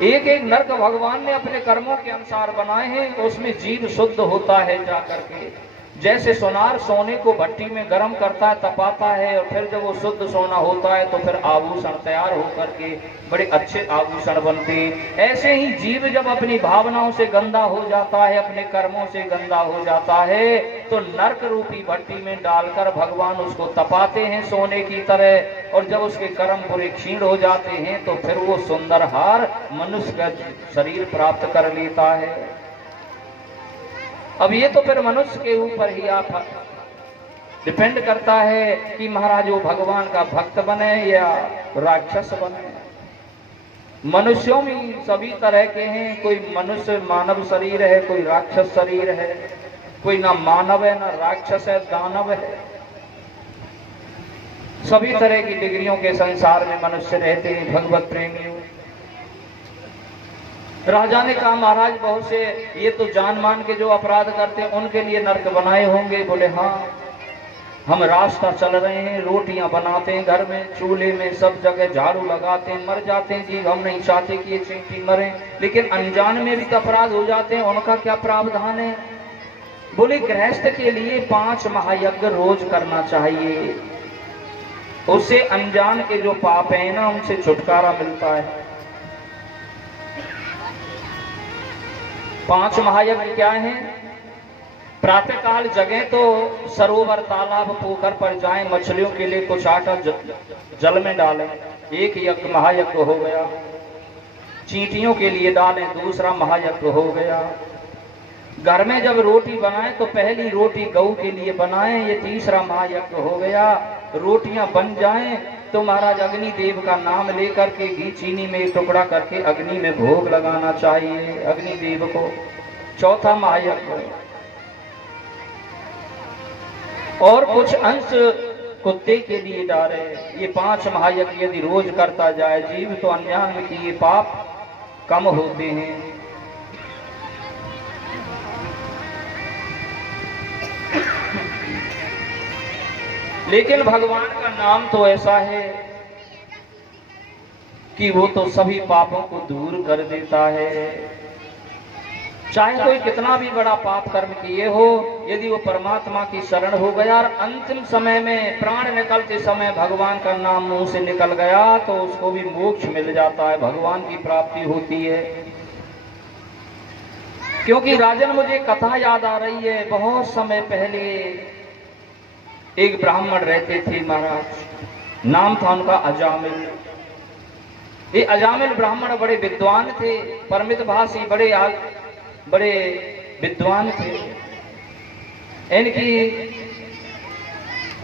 एक एक नरक भगवान ने अपने कर्मों के अनुसार बनाए हैं, तो उसमें जीव शुद्ध होता है जाकर के। जैसे सोनार सोने को भट्टी में गर्म करता है, तपाता है, और फिर जब वो शुद्ध सोना होता है तो फिर आभूषण तैयार होकर के बड़े अच्छे आभूषण बनते हैं। ऐसे ही जीव जब अपनी भावनाओं से गंदा हो जाता है, अपने कर्मों से गंदा हो जाता है, तो नरक रूपी भट्टी में डालकर भगवान उसको तपाते हैं सोने की तरह। और जब उसके कर्म पूरे क्षीण हो जाते हैं तो फिर वो सुंदर हार मनुष्य का शरीर प्राप्त कर लेता है। अब ये तो फिर मनुष्य के ऊपर ही आप डिपेंड करता है कि महाराज वो भगवान का भक्त बने या राक्षस बने। मनुष्यों में सभी तरह के हैं, कोई मनुष्य मानव शरीर है, कोई राक्षस शरीर है, कोई ना मानव है ना राक्षस है, दानव है। सभी तरह की डिग्रियों के संसार में मनुष्य रहते हैं। भगवत प्रेमियों, राजा ने कहा महाराज बहुत से ये तो जान मान के जो अपराध करते हैं उनके लिए नरक बनाए होंगे। बोले हाँ, हम रास्ता चल रहे हैं, रोटियां बनाते हैं घर में, चूल्हे में, सब जगह झाड़ू लगाते हैं, मर जाते हैं जी। हम नहीं चाहते कि ये चींटी मरे, लेकिन अनजान में भी तो अपराध हो जाते हैं, उनका क्या प्रावधान है? बोले गृहस्थ के लिए 5 महायज्ञ रोज करना चाहिए, उससे अनजान के जो पाप है ना उनसे छुटकारा मिलता है। 5 महायज्ञ क्या हैं? प्रातः काल जगें तो सरोवर, तालाब, पोखर पर जाएं, मछलियों के लिए कुछ आटा जल में डालें, एक यज्ञ महायज्ञ हो गया। चींटियों के लिए डालें, दूसरा महायज्ञ हो गया। घर में जब रोटी बनाएं तो पहली रोटी गऊ के लिए बनाएं, ये तीसरा महायज्ञ हो गया। रोटियां बन जाएं तो महाराज अग्नि देव का नाम लेकर के घी चीनी में एक टुकड़ा करके अग्नि में भोग लगाना चाहिए अग्नि देव को। चौथा महायज्ञ। और कुछ अंश कुत्ते के लिए डाले। ये 5 महायज्ञ यदि रोज करता जाए जीव तो अनजान में किए पाप कम होते हैं। लेकिन भगवान का नाम तो ऐसा है कि वो तो सभी पापों को दूर कर देता है। चाहे कोई कितना भी बड़ा पाप कर्म किए हो, यदि वो परमात्मा की शरण हो गया और अंतिम समय में प्राण निकलते समय भगवान का नाम मुंह से निकल गया तो उसको भी मोक्ष मिल जाता है, भगवान की प्राप्ति होती है। क्योंकि राजन मुझे कथा याद आ रही है, बहुत समय पहले एक ब्राह्मण रहते थे महाराज, नाम था उनका अजामिल। ये अजामिल ब्राह्मण बड़े विद्वान थे, परमित भाषी, बड़े विद्वान थे। इनकी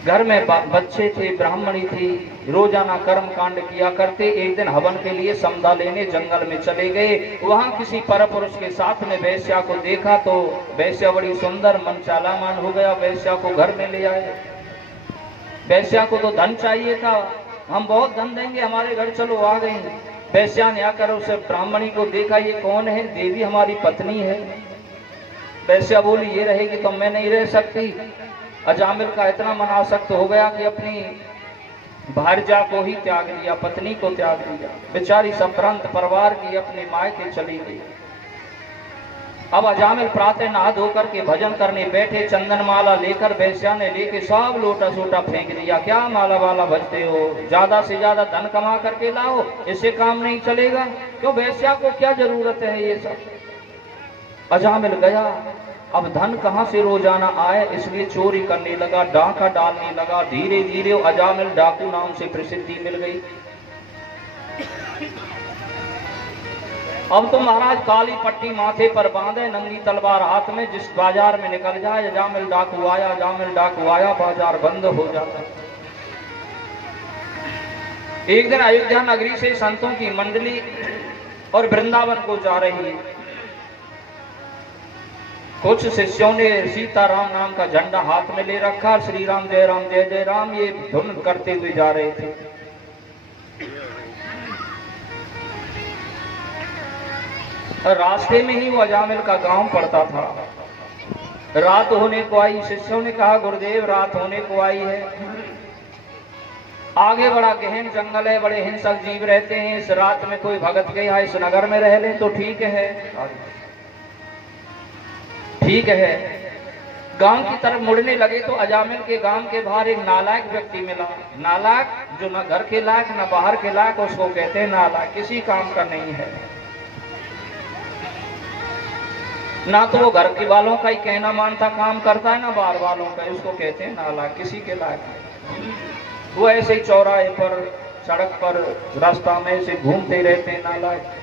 घर में बच्चे थे, ब्राह्मणी थी, रोजाना कर्म कांड किया करते। एक दिन हवन के लिए समदा लेने जंगल में चले गए। वहां किसी पर पुरुष के साथ में वैश्या को देखा तो वैश्या बड़ी सुंदर, मन चालामान हो गया, वैश्या को घर में ले आए। वैश्या को तो धन चाहिए था, हम बहुत धन देंगे, हमारे घर चलो। आ गई वैश्या ने आकर उसे ब्राह्मणी को देखा, ये कौन है? देवी हमारी पत्नी है। वैश्या बोली ये रहेगी तो मैं नहीं रह सकती। अजामिल का इतना मनासक्त हो गया कि अपनी भार्या को ही त्याग दिया, पत्नी को त्याग दिया। बेचारी संभ्रांत परिवार की अपने मायके चली गई। अब अजामिल प्रातः नहा धोकर के भजन करने बैठे, चंदन माला लेकर वैश्या ने लेके सब लोटा सोटा फेंक दिया। क्या माला वाला भजते हो, ज्यादा से ज्यादा धन कमा करके लाओ, इससे काम नहीं चलेगा। क्यों, वैश्या को क्या जरूरत है ये सब। अजामिल गया, अब धन कहाँ से रोजाना आए, इसलिए चोरी करने लगा, डाका डालने लगा। धीरे धीरे अजामिल डाकू नाम से प्रसिद्धि मिल गई। अब तो महाराज काली पट्टी माथे पर बांधे, नंगी तलवार हाथ में, जिस बाजार में निकल जाए अजामिल डाकू आया, अजामिल डाकू आया, बाजार बंद हो जाता। एक दिन अयोध्या नगरी से संतों की मंडली और वृंदावन को जा रही है। कुछ शिष्यों ने सीताराम नाम का झंडा हाथ में ले रखा, श्री राम जय जय राम ये धुन करते हुए जा रहे थे। रास्ते में ही वो अजामिल का गांव पड़ता था। रात होने को आई। शिष्यों ने कहा गुरुदेव रात होने को आई है, आगे बड़ा गहन जंगल है, बड़े हिंसक जीव रहते हैं, इस रात में कोई भगत के यहाँ इस नगर में रह ले तो ठीक है। ठीक है। गांव की तरफ मुड़ने लगे तो अजामिल के गांव के बाहर एक नालायक व्यक्ति मिला। नालायक जो न घर के लायक न बाहर के लायक, उसको कहते हैं नालायक, किसी काम का नहीं है। ना तो वो घर के वालों का ही कहना मानता काम करता है, ना बाहर वालों का, उसको कहते हैं नालायक, किसी के लायक नहीं। वो ऐसे ही चौराहे पर, सड़क पर, रास्ता में से घूमते रहते हैं नालायक।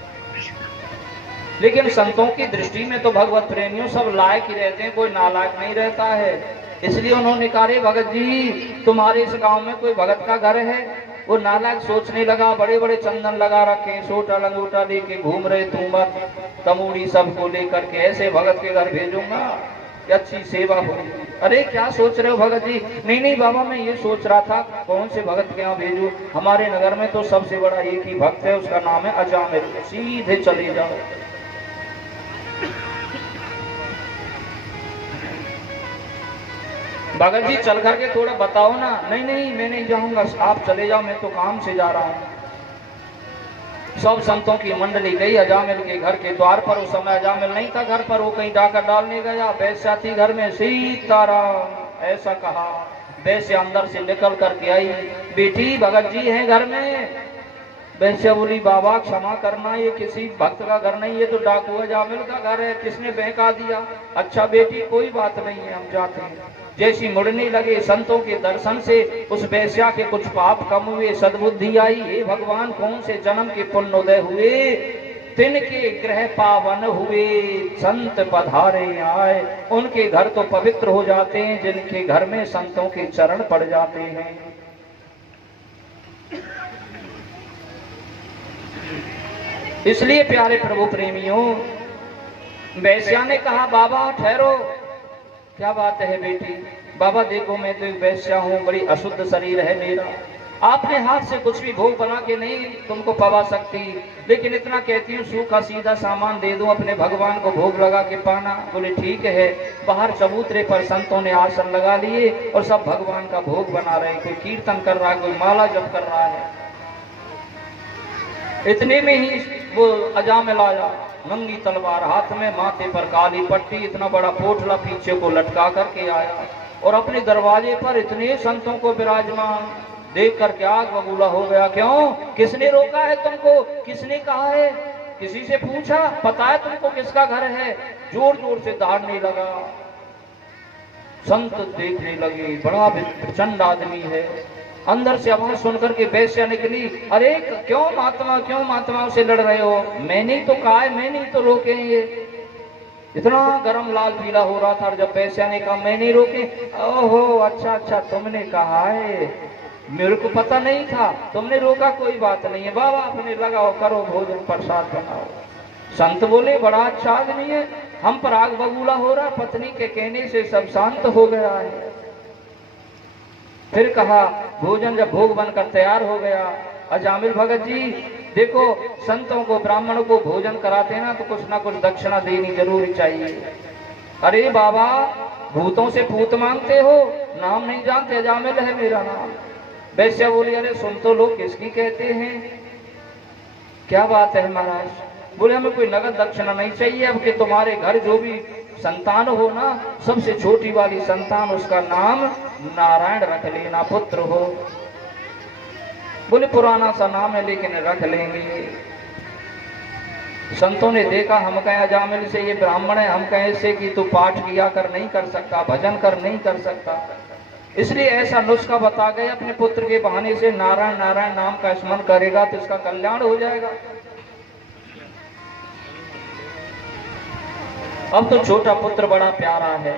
लेकिन संतों की दृष्टि में तो भगवत प्रेमियों सब लायक ही रहते हैं, कोई नालायक नहीं रहता है। इसलिए उन्होंने कहा रे भगत जी तुम्हारे इस गांव में कोई भगत का घर है? वो नालायक सोचने लगा, बड़े बड़े चंदन लगा रखे, सोटा लंगोटा लेके घूम रहे, तुम्बत तमूड़ी सबको लेकर के, ऐसे भगत के घर भेजूंगा कि अच्छी सेवा होगी। अरे क्या सोच रहे हो भगत जी? नहीं नहीं बाबा मैं ये सोच रहा था कौन से भगत के यहाँ भेजू, हमारे नगर में तो सबसे बड़ा एक ही भक्त है, उसका नाम है अजामिल, सीधे चले जाओ। भगत जी चल करके थोड़ा बताओ ना। नहीं नहीं मैं नहीं जाऊंगा, आप चले जाओ, मैं तो काम से जा रहा हूँ। सब संतों की मंडली गई अजामिल के घर के द्वार पर। उस समय अजामिल नहीं था घर पर, वो कहीं डाका डालने गया। वैश्या थी घर में, सीताराम ऐसा कहा। वैश्या अंदर से निकल करके आई, बेटी भगत जी है घर में। वैश्या बोली बाबा क्षमा करना, ये किसी भक्त का घर नहीं, ये तो डाकू अजामिल का घर है, किसने बहका दिया। अच्छा बेटी कोई बात नहीं है, हम जाते हैं। जैसी मुड़ने लगे संतों के दर्शन से उस वैश्या के कुछ पाप कम हुए, सद्बुद्धि आई। हे भगवान कौन से जन्म के पुण्योदय हुए, तिनके ग्रह पावन हुए, संत पधारे आए। उनके घर तो पवित्र हो जाते हैं जिनके घर में संतों के चरण पड़ जाते हैं। इसलिए प्यारे प्रभु प्रेमियों, वैश्या ने कहा बाबा ठहरो। क्या बात है बेटी? बाबा देखो मैं तो एक वैश्या हूँ, बड़ी अशुद्ध शरीर है मेरा, आपने हाथ से कुछ भी भोग बना के नहीं तुमको पवा सकती, लेकिन इतना कहती हूँ सूखा सीधा सामान दे दूं, अपने भगवान को भोग लगा के पाना। बोले ठीक है। बाहर चबूतरे पर संतों ने आसन लगा लिए और सब भगवान का भोग बना रहे, कोई कीर्तन कर रहा है, कोई माला जप कर रहा है। इतने में ही वो अजामिल आया, नंगी तलवार हाथ में, माथे पर काली पट्टी, इतना बड़ा पोटला पीछे को लटका करके आया और अपने दरवाजे पर इतने संतों को विराजमान देख करके आग बबूला हो गया। क्यों? किसने रोका है तुमको? किसने कहा है? किसी से पूछा? पता है तुमको किसका घर है? जोर जोर से दहाड़ने लगा। संत देखने लगे, बड़ा प्रचंड आदमी है। अंदर से आवाज सुनकर के वैश्या निकली, अरे क्यों महात्मा से लड़ रहे हो? मैंने तो कहा है, मैंने तो रोके ये। इतना गरम लाल पीला हो रहा था। जब वैश्या ने कहा मैं नहीं रोके, ओहो अच्छा तुमने कहा है, मेरे को पता नहीं था, तुमने रोका, कोई बात नहीं है बाबा, अपने लगाओ, करो भोजन, प्रसाद बनाओ। संत बोले बड़ा अच्छा आदमी है, हम पर आग बबूला हो रहा, पत्नी के कहने से सब शांत हो गया है। फिर कहा भोजन जब भोग बनकर तैयार हो गया, अजामिल भगत जी देखो, संतों को ब्राह्मणों को भोजन कराते हैं ना तो कुछ ना कुछ दक्षिणा देनी जरूर चाहिए। अरे बाबा, भूतों से पूत मांगते हो, नाम नहीं जानते, अजामिल है मेरा नाम। वैश्या बोली, अरे सुन तो लो, किसकी कहते हैं? क्या बात है महाराज? बोले, हमें कोई नगद दक्षिणा नहीं चाहिए, अब कि तुम्हारे घर जो भी संतान हो ना, सबसे छोटी वाली संतान, उसका नाम नारायण रख लेना, पुत्र हो। बोले, पुराना सा नाम है लेकिन रख लेंगे। संतों ने देखा, हम कहें अजामिल से ये ब्राह्मण है, हम कहें इससे कि तू पाठ किया कर नहीं कर सकता, भजन कर नहीं कर सकता, इसलिए ऐसा नुस्खा बता गए, अपने पुत्र के बहाने से नारायण नारायण नाम का स्मरण करेगा तो इसका कल्याण हो जाएगा। अब तो छोटा पुत्र बड़ा प्यारा है।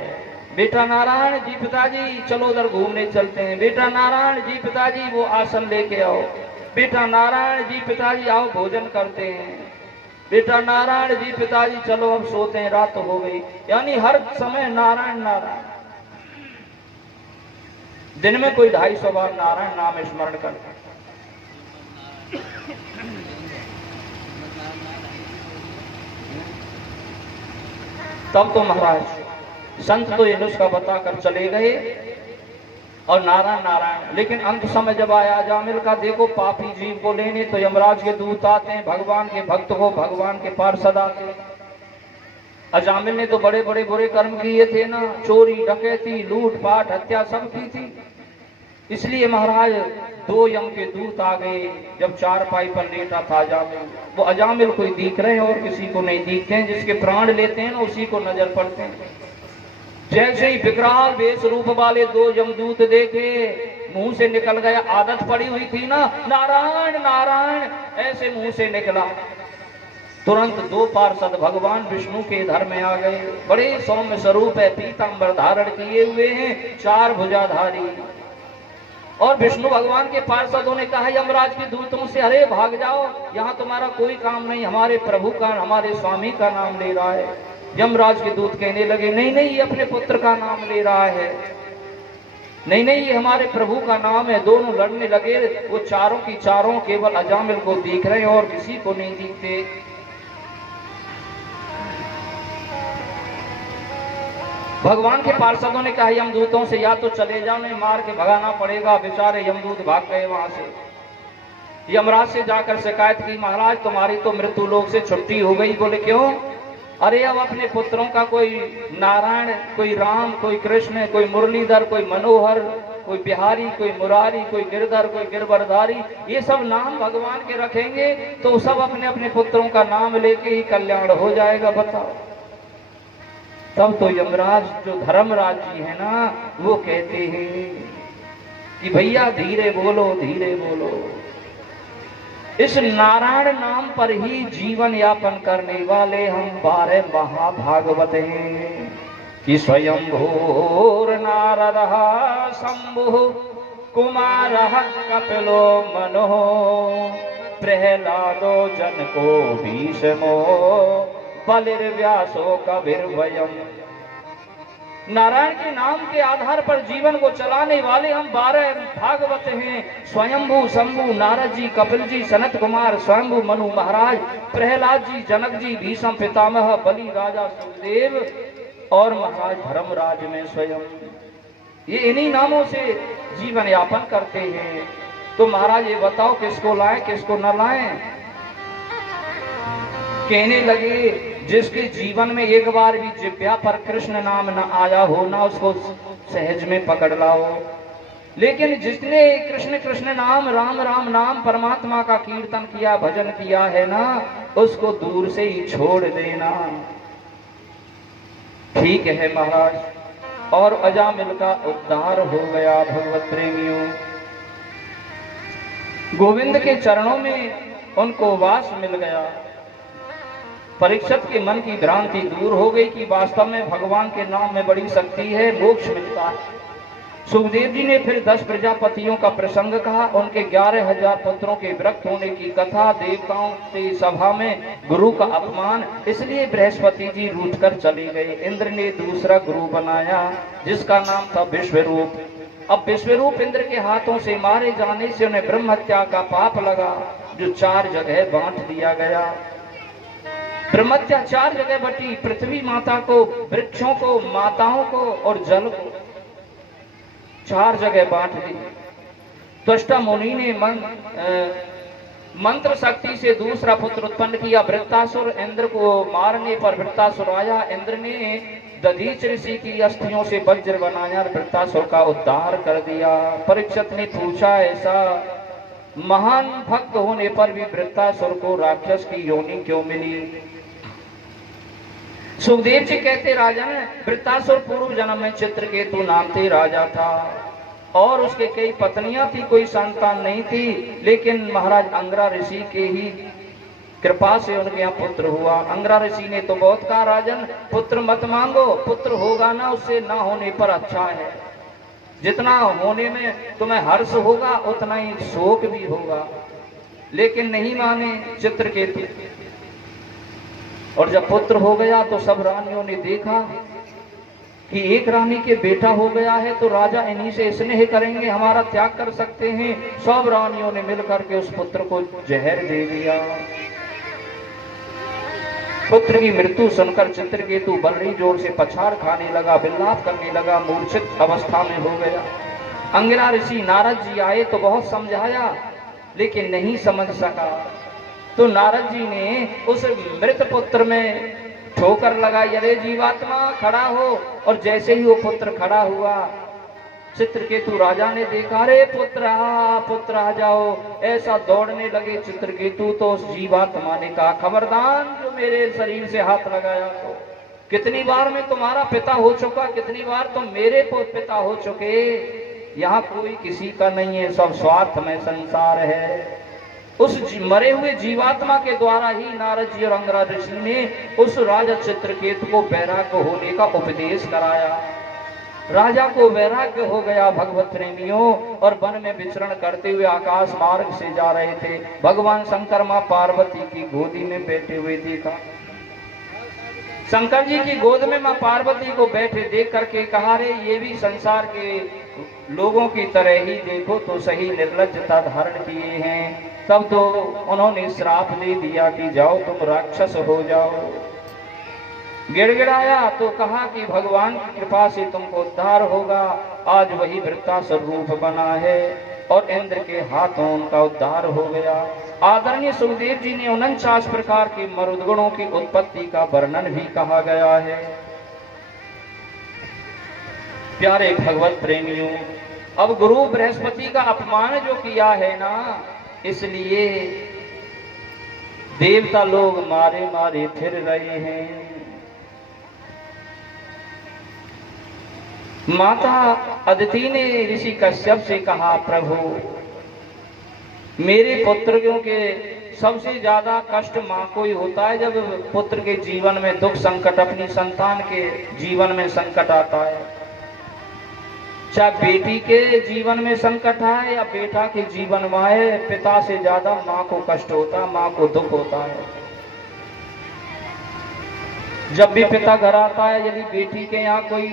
बेटा नारायण जी पिताजी चलो उधर घूमने चलते हैं। बेटा नारायण जी पिताजी वो आसन लेके आओ। बेटा नारायण जी पिताजी आओ भोजन करते हैं। बेटा नारायण जी पिताजी चलो अब सोते हैं, रात हो गई। यानी हर समय नारायण नारायण। दिन में कोई 250 बार नारायण नाम स्मरण करता। तब तो महाराज संत तो ये नुस्खा बताकर चले गए और नारायण नारायण। लेकिन अंत समय जब आया अजामिल का, देखो पापी जीव को लेने तो यमराज के दूत आते हैं, भगवान के भक्त को भगवान के पार्षद आते हैं। अजामिल ने तो बड़े बड़े बुरे कर्म किए थे ना, चोरी डकैती लूटपाट हत्या सब की थी। इसलिए महाराज 2 यम के दूत आ गए। जब चारपाई पर लेटा था अजामिल, वो अजामिल को दिख रहे हैं और किसी को नहीं दिखते हैं। जिसके प्राण लेते हैं ना उसी को नजर पड़ते हैं। जैसे ही विकराल वेश रूप वाले 2 यमदूत देखे, मुंह से निकल गया, आदत पड़ी हुई थी ना नारायण नारायण, ऐसे मुंह से निकला। तुरंत 2 पार्षद भगवान विष्णु के घर में आ गए। बड़े सौम्य स्वरूप है, पीतांबर धारण किए हुए हैं, 4 भुजाधारी। और विष्णु भगवान के पार्षदों ने कहा यमराज के दूतों से, अरे भाग जाओ, यहाँ तुम्हारा कोई काम नहीं, हमारे प्रभु का हमारे स्वामी का नाम ले रहा है। यमराज के दूत कहने लगे, नहीं नहीं ये अपने पुत्र का नाम ले रहा है, नहीं नहीं ये हमारे प्रभु का नाम है। दोनों लड़ने लगे। वो चारों की चारों केवल अजामिल को देख रहे हैं और किसी को नहीं दिखते। भगवान के पार्षदों ने कहा यमदूतों से, या तो चले जाओ, नहीं मार के भगाना पड़ेगा। बेचारे यमदूत भाग गए वहां से। यमराज से जाकर शिकायत की, महाराज तुम्हारी तो मृत्यु लोक से छुट्टी हो गई। बोले क्यों? अरे अब अपने पुत्रों का कोई नारायण, कोई राम, कोई कृष्ण, कोई मुरलीधर, कोई मनोहर, कोई बिहारी, कोई मुरारी, कोई गिरधर, कोई गिरवरधारी, ये सब नाम भगवान के रखेंगे तो सब अपने अपने पुत्रों का नाम लेके ही कल्याण हो जाएगा। बताओ। तब तो यमराज जो धर्मराज जी है ना, वो कहते हैं कि भैया धीरे बोलो, धीरे बोलो। इस नारायण नाम पर ही जीवन यापन करने वाले हम 12 महाभागवत हैं कि स्वयंभूर नारद शंभु कुमार कपिलो मनो प्रहलादो जनको भीष्मो बलिर्व्यासो कबीरवयम्। नारायण के नाम के आधार पर जीवन को चलाने वाले हम 12 भागवत हैं। स्वयंभू शंभु नारद जी, कपिल जी, सनत कुमार, स्वयंभू मनु महाराज, प्रहलाद जी, जनक जी, भीष्म पितामह, बलि राजा सुखदेव और महाराज धर्मराज में स्वयं, ये इन्हीं नामों से जीवन यापन करते हैं। तो महाराज ये बताओ किसको लाएं किसको न लाएं? कहने लगे जिसके जीवन में एक बार भी जिह्वा पर कृष्ण नाम न आया हो ना, उसको सहज में पकड़ लाओ। लेकिन जिसने कृष्ण कृष्ण नाम, राम राम नाम, परमात्मा का कीर्तन किया, भजन किया है ना, उसको दूर से ही छोड़ देना। ठीक है महाराज। और अजामिल का उद्धार हो गया। भगवत प्रेमियों, गोविंद के चरणों में उनको वास मिल गया। परीक्षित के मन की भ्रांति दूर हो गई कि वास्तव में भगवान के नाम में बड़ी शक्ति है, मोक्ष मिलता है। सुखदेव जी ने फिर 10 प्रजापतियों का प्रसंग कहा, उनके 11,000 पुत्रों के विरक्त होने की कथा, देवताओं की सभा में गुरु का अपमान, इसलिए बृहस्पति जी रूठ कर चले गए। इंद्र ने दूसरा गुरु बनाया जिसका नाम था विश्वरूप। अब विश्वरूप इंद्र के हाथों से मारे जाने से उन्हें ब्रह्म हत्या का पाप लगा, जो 4 जगह बांट दिया गया। ब्रह्म हत्या 4 जगह बटी, पृथ्वी माता को, वृक्षों को, माताओं को और जल को 4 जगह बांट दी। त्वष्टा मुनि ने मंत्र शक्ति से दूसरा पुत्र उत्पन्न किया, वृत्तासुर। इंद्र को मारने पर वृत्तासुर आया। इंद्र ने दधीच ऋषि की अस्थियों से वज्र बनाया, वृत्तासुर का उद्धार कर दिया। परीक्षित ने पूछा, ऐसा महान भक्त होने पर भी वृत्तासुर को राक्षस की योनि क्यों मिली? सुखदेव जी कहते, राजन, वृत्तासुर पूर्व जन्म में चित्रकेतु नाम से राजा था और उसके कई पत्नियां थी, कोई संतान नहीं थी, लेकिन महाराज अंगरा ऋषि के ही कृपा से उनके यहाँ पुत्र हुआ। अंगरा ऋषि ने तो बहुत कहा, राजन पुत्र मत मांगो, पुत्र होगा ना उससे ना होने पर अच्छा है। जितना होने में तुम्हें हर्ष होगा उतना ही शोक भी होगा, लेकिन नहीं माने चित्रकेतु। और जब पुत्र हो गया तो सब रानियों ने देखा कि एक रानी के बेटा हो गया है तो राजा इन्हीं से स्नेह करेंगे, हमारा त्याग कर सकते हैं। सब रानियों ने मिलकर के उस पुत्र को जहर दे दिया। पुत्र की मृत्यु सुनकर चित्रकेतु बलरी जोर से पछाड़ खाने लगा, विलाप करने लगा, मूर्छित अवस्था में हो गया। अंगिरा ऋषि नारद जी आए तो बहुत समझाया, लेकिन नहीं समझ सका। तो नारद जी ने उस मृत पुत्र में ठोकर लगाई, अरे जीवात्मा खड़ा हो। और जैसे ही वो पुत्र खड़ा हुआ, चित्रकेतु राजा ने देखा, अरे पुत्र आ जाओ, ऐसा दौड़ने लगे चित्रकेतु। तो उस जीवात्मा ने कहा, खबरदार जो मेरे शरीर से हाथ लगाया, तो कितनी बार मैं तुम्हारा पिता हो चुका, कितनी बार तुम मेरे पिता हो चुके। यहाँ कोई किसी का नहीं है, सब स्वार्थ में संसार है। उस मरे हुए जीवात्मा के द्वारा ही नारद जी और अंगरा ऋषि ने उस राजा चित्रकेतु को वैराग्य होने का उपदेश कराया। राजा को वैराग्य हो गया भगवत प्रेमियों, और वन में विचरण करते हुए आकाश मार्ग से जा रहे थे। भगवान शंकर मां पार्वती की गोदी में बैठे हुए देखा। शंकर जी की गोद में मां पार्वती को बैठे देख करके कहा, रे ये भी संसार के लोगों की तरह ही देखो तो सही, निर्लज्जता धारण किए हैं। तब तो उन्होंने श्राप दे दिया कि जाओ तुम राक्षस हो जाओ। गिड़गिड़ाया तो कहा कि भगवान की कृपा से तुमको उद्धार होगा। आज वही वृत्तासुर रूप बना है और इंद्र के हाथों उनका उद्धार हो गया। आदरणीय सुखदेव जी ने 49 प्रकार के मरुदगुणों की उत्पत्ति का वर्णन भी कहा गया है। प्यारे भगवत प्रेमियों, अब गुरु बृहस्पति का अपमान जो किया है ना, इसलिए देवता लोग मारे मारे फिर रहे हैं। माता अदिति ने ऋषि कश्यप से कहा, प्रभु मेरे पुत्रों के सबसे ज्यादा कष्ट मां को ही होता है जब पुत्र के जीवन में दुख संकट, अपनी संतान के जीवन में संकट आता है। चाहे बेटी के जीवन में संकट आए या बेटा के जीवन में आए, पिता से ज्यादा मां को कष्ट होता है, मां को दुख होता है। जब भी पिता घर आता है, यदि बेटी के यहाँ कोई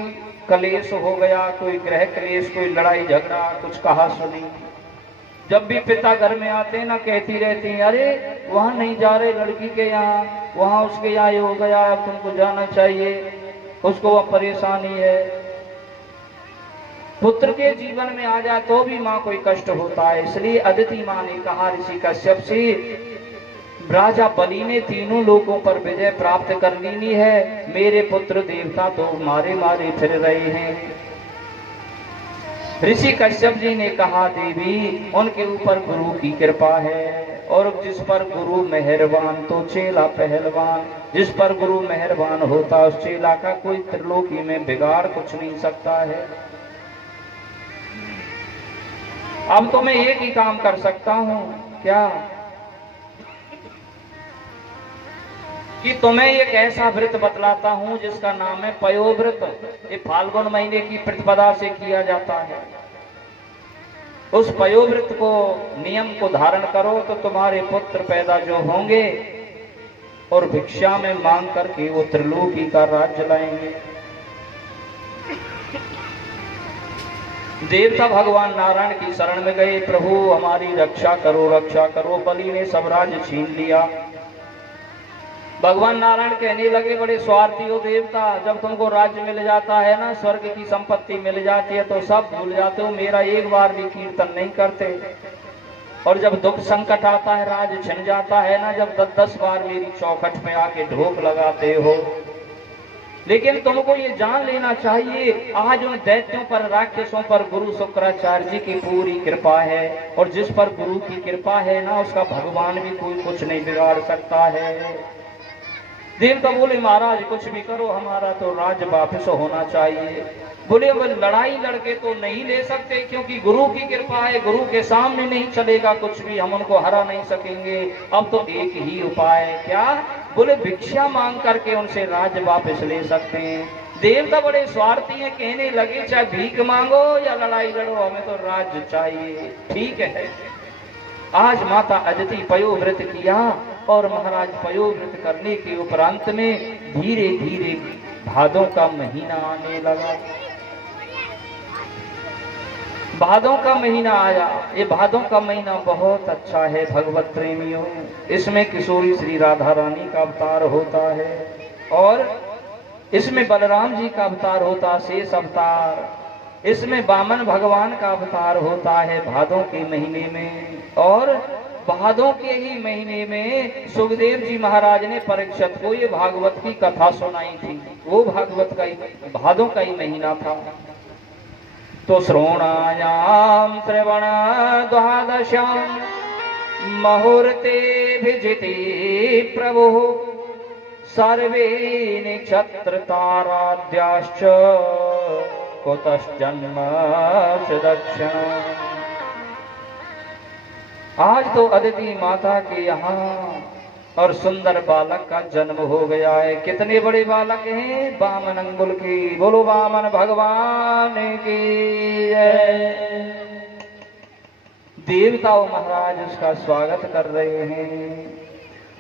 कलेश हो गया, कोई गृह क्लेश, कोई लड़ाई झगड़ा, कुछ कहा सुनी, जब भी पिता घर में आते ना कहती रहती हैं, अरे वहां नहीं जा रहे लड़की के यहाँ, वहां उसके यहाँ ये हो गया, अब तुमको जाना चाहिए, उसको वह परेशानी है। पुत्र के जीवन में आ जाए तो भी माँ कोई कष्ट होता है। इसलिए अदिति माँ ने कहा ऋषि कश्यप से, राजा बलि ने तीनों लोगों पर विजय प्राप्त कर ली है, मेरे पुत्र देवता तो मारे मारे फिर रहे हैं। ऋषि कश्यप जी ने कहा, देवी उनके ऊपर गुरु की कृपा है, और जिस पर गुरु मेहरबान तो चेला पहलवान। जिस पर गुरु मेहरबान होता उस चेला का कोई त्रिलोकी में बिगाड़ कुछ नहीं सकता है। अब तो मैं एक ही काम कर सकता हूं, क्या कि तुम्हें एक ऐसा व्रत बतलाता हूं जिसका नाम है पयोव्रत। ये फाल्गुन महीने की प्रतिपदा से किया जाता है। उस पयोव्रत को नियम को धारण करो तो तुम्हारे पुत्र पैदा जो होंगे और भिक्षा में मांग करके वो त्रिलोकी का राज्य लाएंगे। देवता भगवान नारायण की शरण में गए, प्रभु हमारी रक्षा करो रक्षा करो। बलि ने सब राज्य छीन लिया। भगवान नारायण कहने लगे, बड़े स्वार्थी हो देवता, जब तुमको राज्य मिल जाता है ना, स्वर्ग की संपत्ति मिल जाती है तो सब भूल जाते हो, मेरा एक बार भी कीर्तन नहीं करते। और जब दुख संकट आता है, राज्य छिन जाता है ना, जब 10-10 बार मेरी चौखट में आके ढोक लगाते हो। लेकिन तुमको ये जान लेना चाहिए, आज उन दैत्यों पर, राक्षसों पर गुरु शुक्राचार्य जी की पूरी कृपा है, और जिस पर गुरु की कृपा है ना, उसका भगवान भी कोई कुछ नहीं बिगाड़ सकता है। देवता बोले, महाराज कुछ भी करो, हमारा तो राज्य वापस होना चाहिए। बोले, अब लड़ाई लड़के तो नहीं ले सकते, क्योंकि गुरु की कृपा है, गुरु के सामने नहीं चलेगा कुछ भी, हम उनको हरा नहीं सकेंगे। अब तो एक ही उपाय है। क्या? बोले, भिक्षा मांग करके उनसे राज्य वापस ले सकते हैं। देवता बड़े स्वार्थी हैं, कहने लगे, चाहे भीख मांगो या लड़ाई लड़ो, हमें तो राज्य चाहिए। ठीक है। आज माता अदिति पयोव्रत किया, और महाराज पयोव्रत करने के उपरांत में धीरे धीरे भादों का महीना आने लगा। भादों का महीना आया। ये भादों का महीना बहुत अच्छा है भगवत प्रेमियों। इसमें किशोरी श्री राधा रानी का अवतार होता है, और इसमें बलराम जी का अवतार होता है, शेष अवतार। इसमें वामन भगवान का अवतार होता है भादों के महीने में। और भादों के ही महीने में सुखदेव जी महाराज ने परीक्षित को ये भागवत की कथा सुनाई थी। वो भागवत का ही, भादों का ही महीना था। तो श्रवणायाम श्रवण द्वादशाम मुहूर्ते भिजिति प्रभु सर्वे नक्षत्र ताराद्याश्च कुतश्चन्म दक्षिण। आज तो अदिति माता के यहाँ और सुंदर बालक का जन्म हो गया है। कितने बड़े बालक हैं, वामन अंगुल की। बोलो वामन भगवान की जय। देवताओं महाराज उसका स्वागत कर रहे हैं।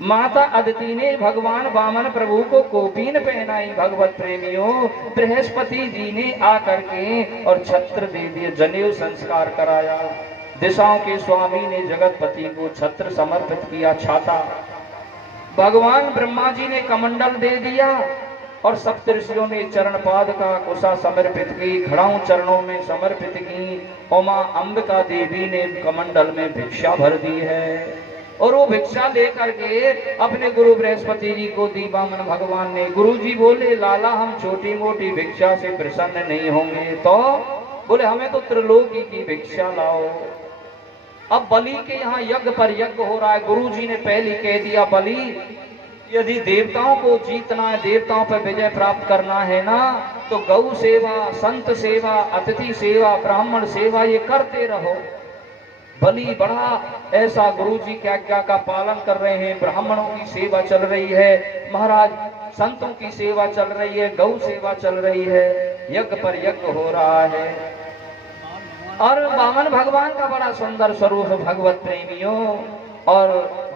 माता अदिति ने भगवान वामन प्रभु को कोपीन पहनाई। भगवत प्रेमियों, बृहस्पति जी ने आकर के और छत्र दे दिए, जनेऊ संस्कार कराया। दिशाओं के स्वामी ने जगतपति को छत्र समर्पित किया, छाता। भगवान ब्रह्मा जी ने कमंडल दे दिया, और सप्तऋषियों ने चरण पाद का कुशा समर्पित की, घड़ाओं चरणों में समर्पित की। उमा अंबिका देवी ने कमंडल में भिक्षा भर दी है, और वो भिक्षा लेकर के अपने गुरु बृहस्पति जी को दी वामन भगवान ने। गुरु जी बोले, लाला हम छोटी मोटी भिक्षा से प्रसन्न नहीं होंगे। तो बोले, हमें तो त्रिलोकी की भिक्षा लाओ। अब बलि के यहाँ यज्ञ पर यज्ञ हो रहा है। गुरु जी ने पहले कह दिया, बलि यदि देवताओं को जीतना है, देवताओं पर विजय प्राप्त करना है ना, तो गौ सेवा, संत सेवा, अतिथि सेवा, ब्राह्मण सेवा ये करते रहो। बलि बड़ा ऐसा गुरु जी क्या क्या का पालन कर रहे हैं। ब्राह्मणों की सेवा चल रही है महाराज, संतों की सेवा चल रही है, गौ सेवा चल रही है, यज्ञ पर यज्ञ हो रहा है। और वामन भगवान का बड़ा सुंदर स्वरूप भगवत प्रेमियों। और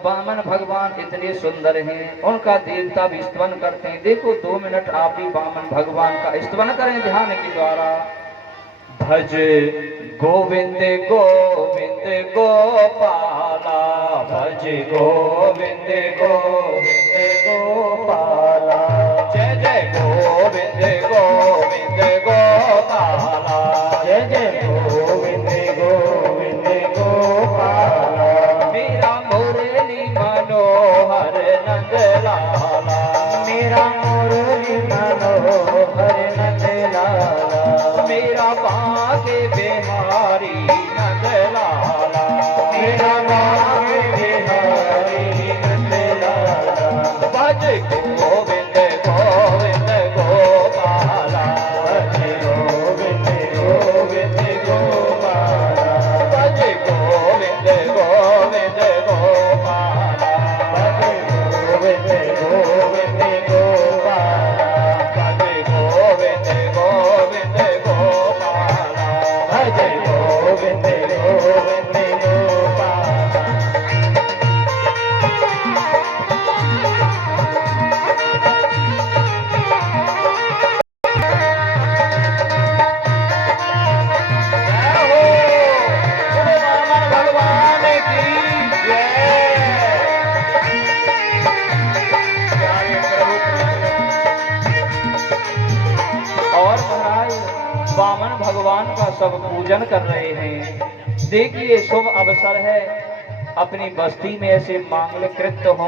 वामन भगवान इतने सुंदर हैं, उनका देवता भी स्तवन करते हैं। देखो 2 मिनट आप भी वामन भगवान का स्तवन करें ध्यान के द्वारा। भज गोविंद गोविंद गोपाला, भज गोविंद गोविंद गोपाला, जय जय गोविंद गोविंद गोपाला, जय जय गोविंद गोविंद गोपाला। मेरा मुरली मनोहर नंद लाला, मेरा मुरली मनोहर नंद लाला, मेरा बांके बिहारी नंद लाला, मेरा बांके बिहारी नंद लाला। भज गोविंद गोविंद गोपाला, भज गोविंद गोविंद गोपाला, भज गोविंद गोविंद गोपाला, भज गोविंद गोविंद गोपाला, भज भगवान का सब पूजन कर रहे हैं। देखिए शुभ अवसर है, अपनी बस्ती में ऐसे मांगलिक कृत्य हो,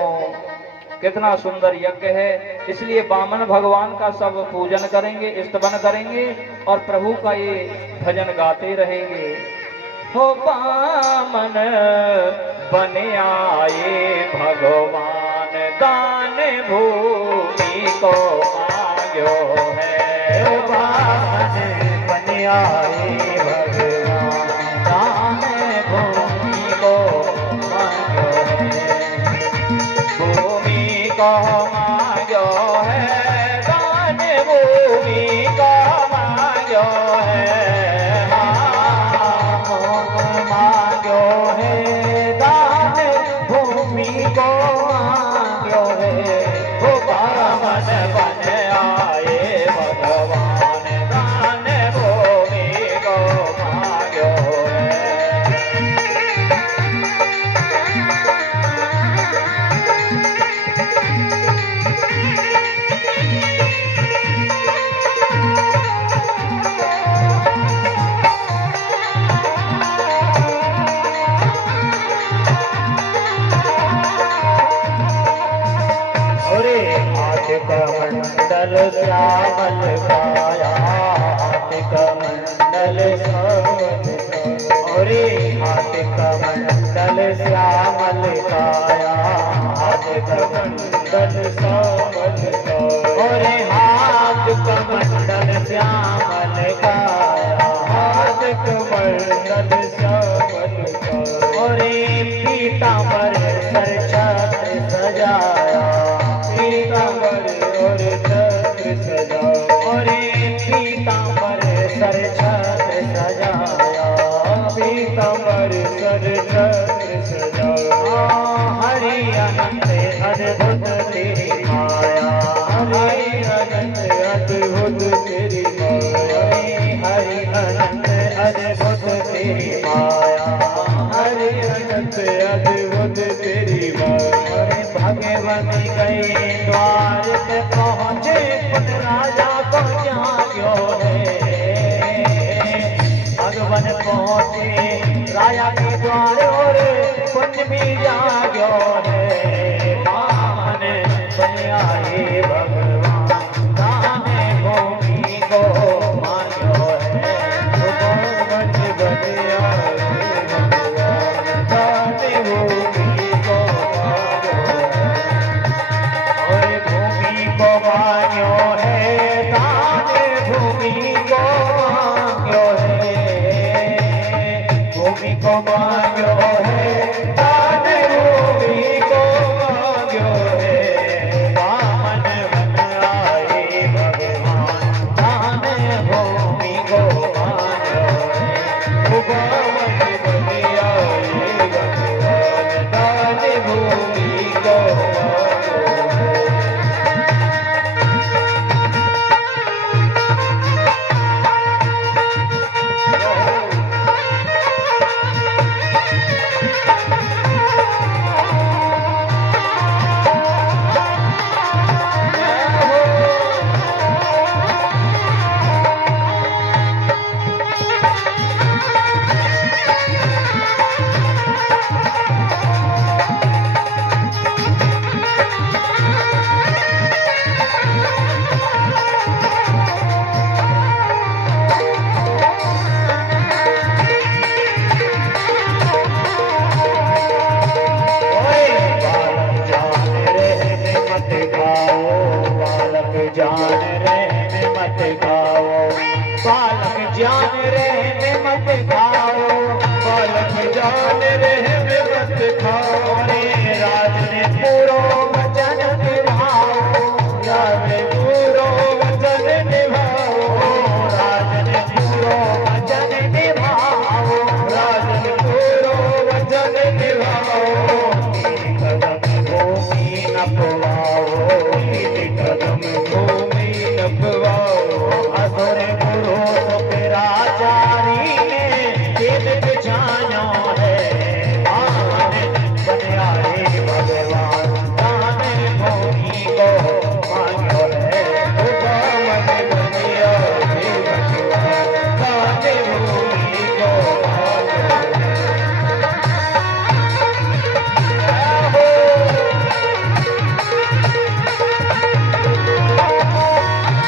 कितना सुंदर यज्ञ है। इसलिए वामन भगवान का सब पूजन करेंगे, स्तवन करेंगे और प्रभु का ये भजन गाते रहेंगे। हो वामन बन आए भगवान, दान भूमि को मांग्यो है। वामन बन आए भगवान, दान भूमि को मांग्यो है। भूमि को मांग्यो है, दान भूमि को मांग्यो है। मांग्यो है, दान भूमि को मांग्यो है। वो वामन बन आए भगवान, दान भूमि को मांग्यो है। कमंडल श्यामल काया, कमंडल और हाथ कमंडल श्यामल काया, कमंडल श्यामल और हाथ कमंडल श्यामल काया, हाथ कमंडल श्यामल और पीतांबर सर छत्र सजाया, पीतांबर और छत्र सजाया और पीतांबर सर छत्र सजाया, पीतांबर सर छत्र सजाया। हरि अनंत अद्भुत तेरी माया, हरि अनंत अद्भुत तेरी माया, हरि अनंत अद्भुत तेरी माया, हरि अनंत अद्भुत तेरी माया। भगवान गए द्वार पे पहुँचे, पुन राजा को जाग्यो है। भगवान पहुँचे राजा के द्वार और पुन भी जाग्यो है। वामन बन आए भगवान, दान भूमि को मांग्यो है। वामन बन आए भगवान, दान भूमि को मांग्यो है, दान भूमि को मांग्यो है। भूमि को मांग्यो है, दान भूमि को मांग्यो है। वामन बन आए भगवान, दान भूमि को मांग्यो है। वामन बन आए भगवान, दान भूमि को मांग्यो है। जान रहने मत खाओ, बालक जान रहने मत खाओ। रे राज ने पूरो वचन निभाओ, राज ने पूरो वचन निभाओ, राज ने पूरो वचन निभाओ, राज ने पूरो वचन निभाओ। तेरी कदम भूमि न पवाओ, तेरी कदम भूमि न पवाओ।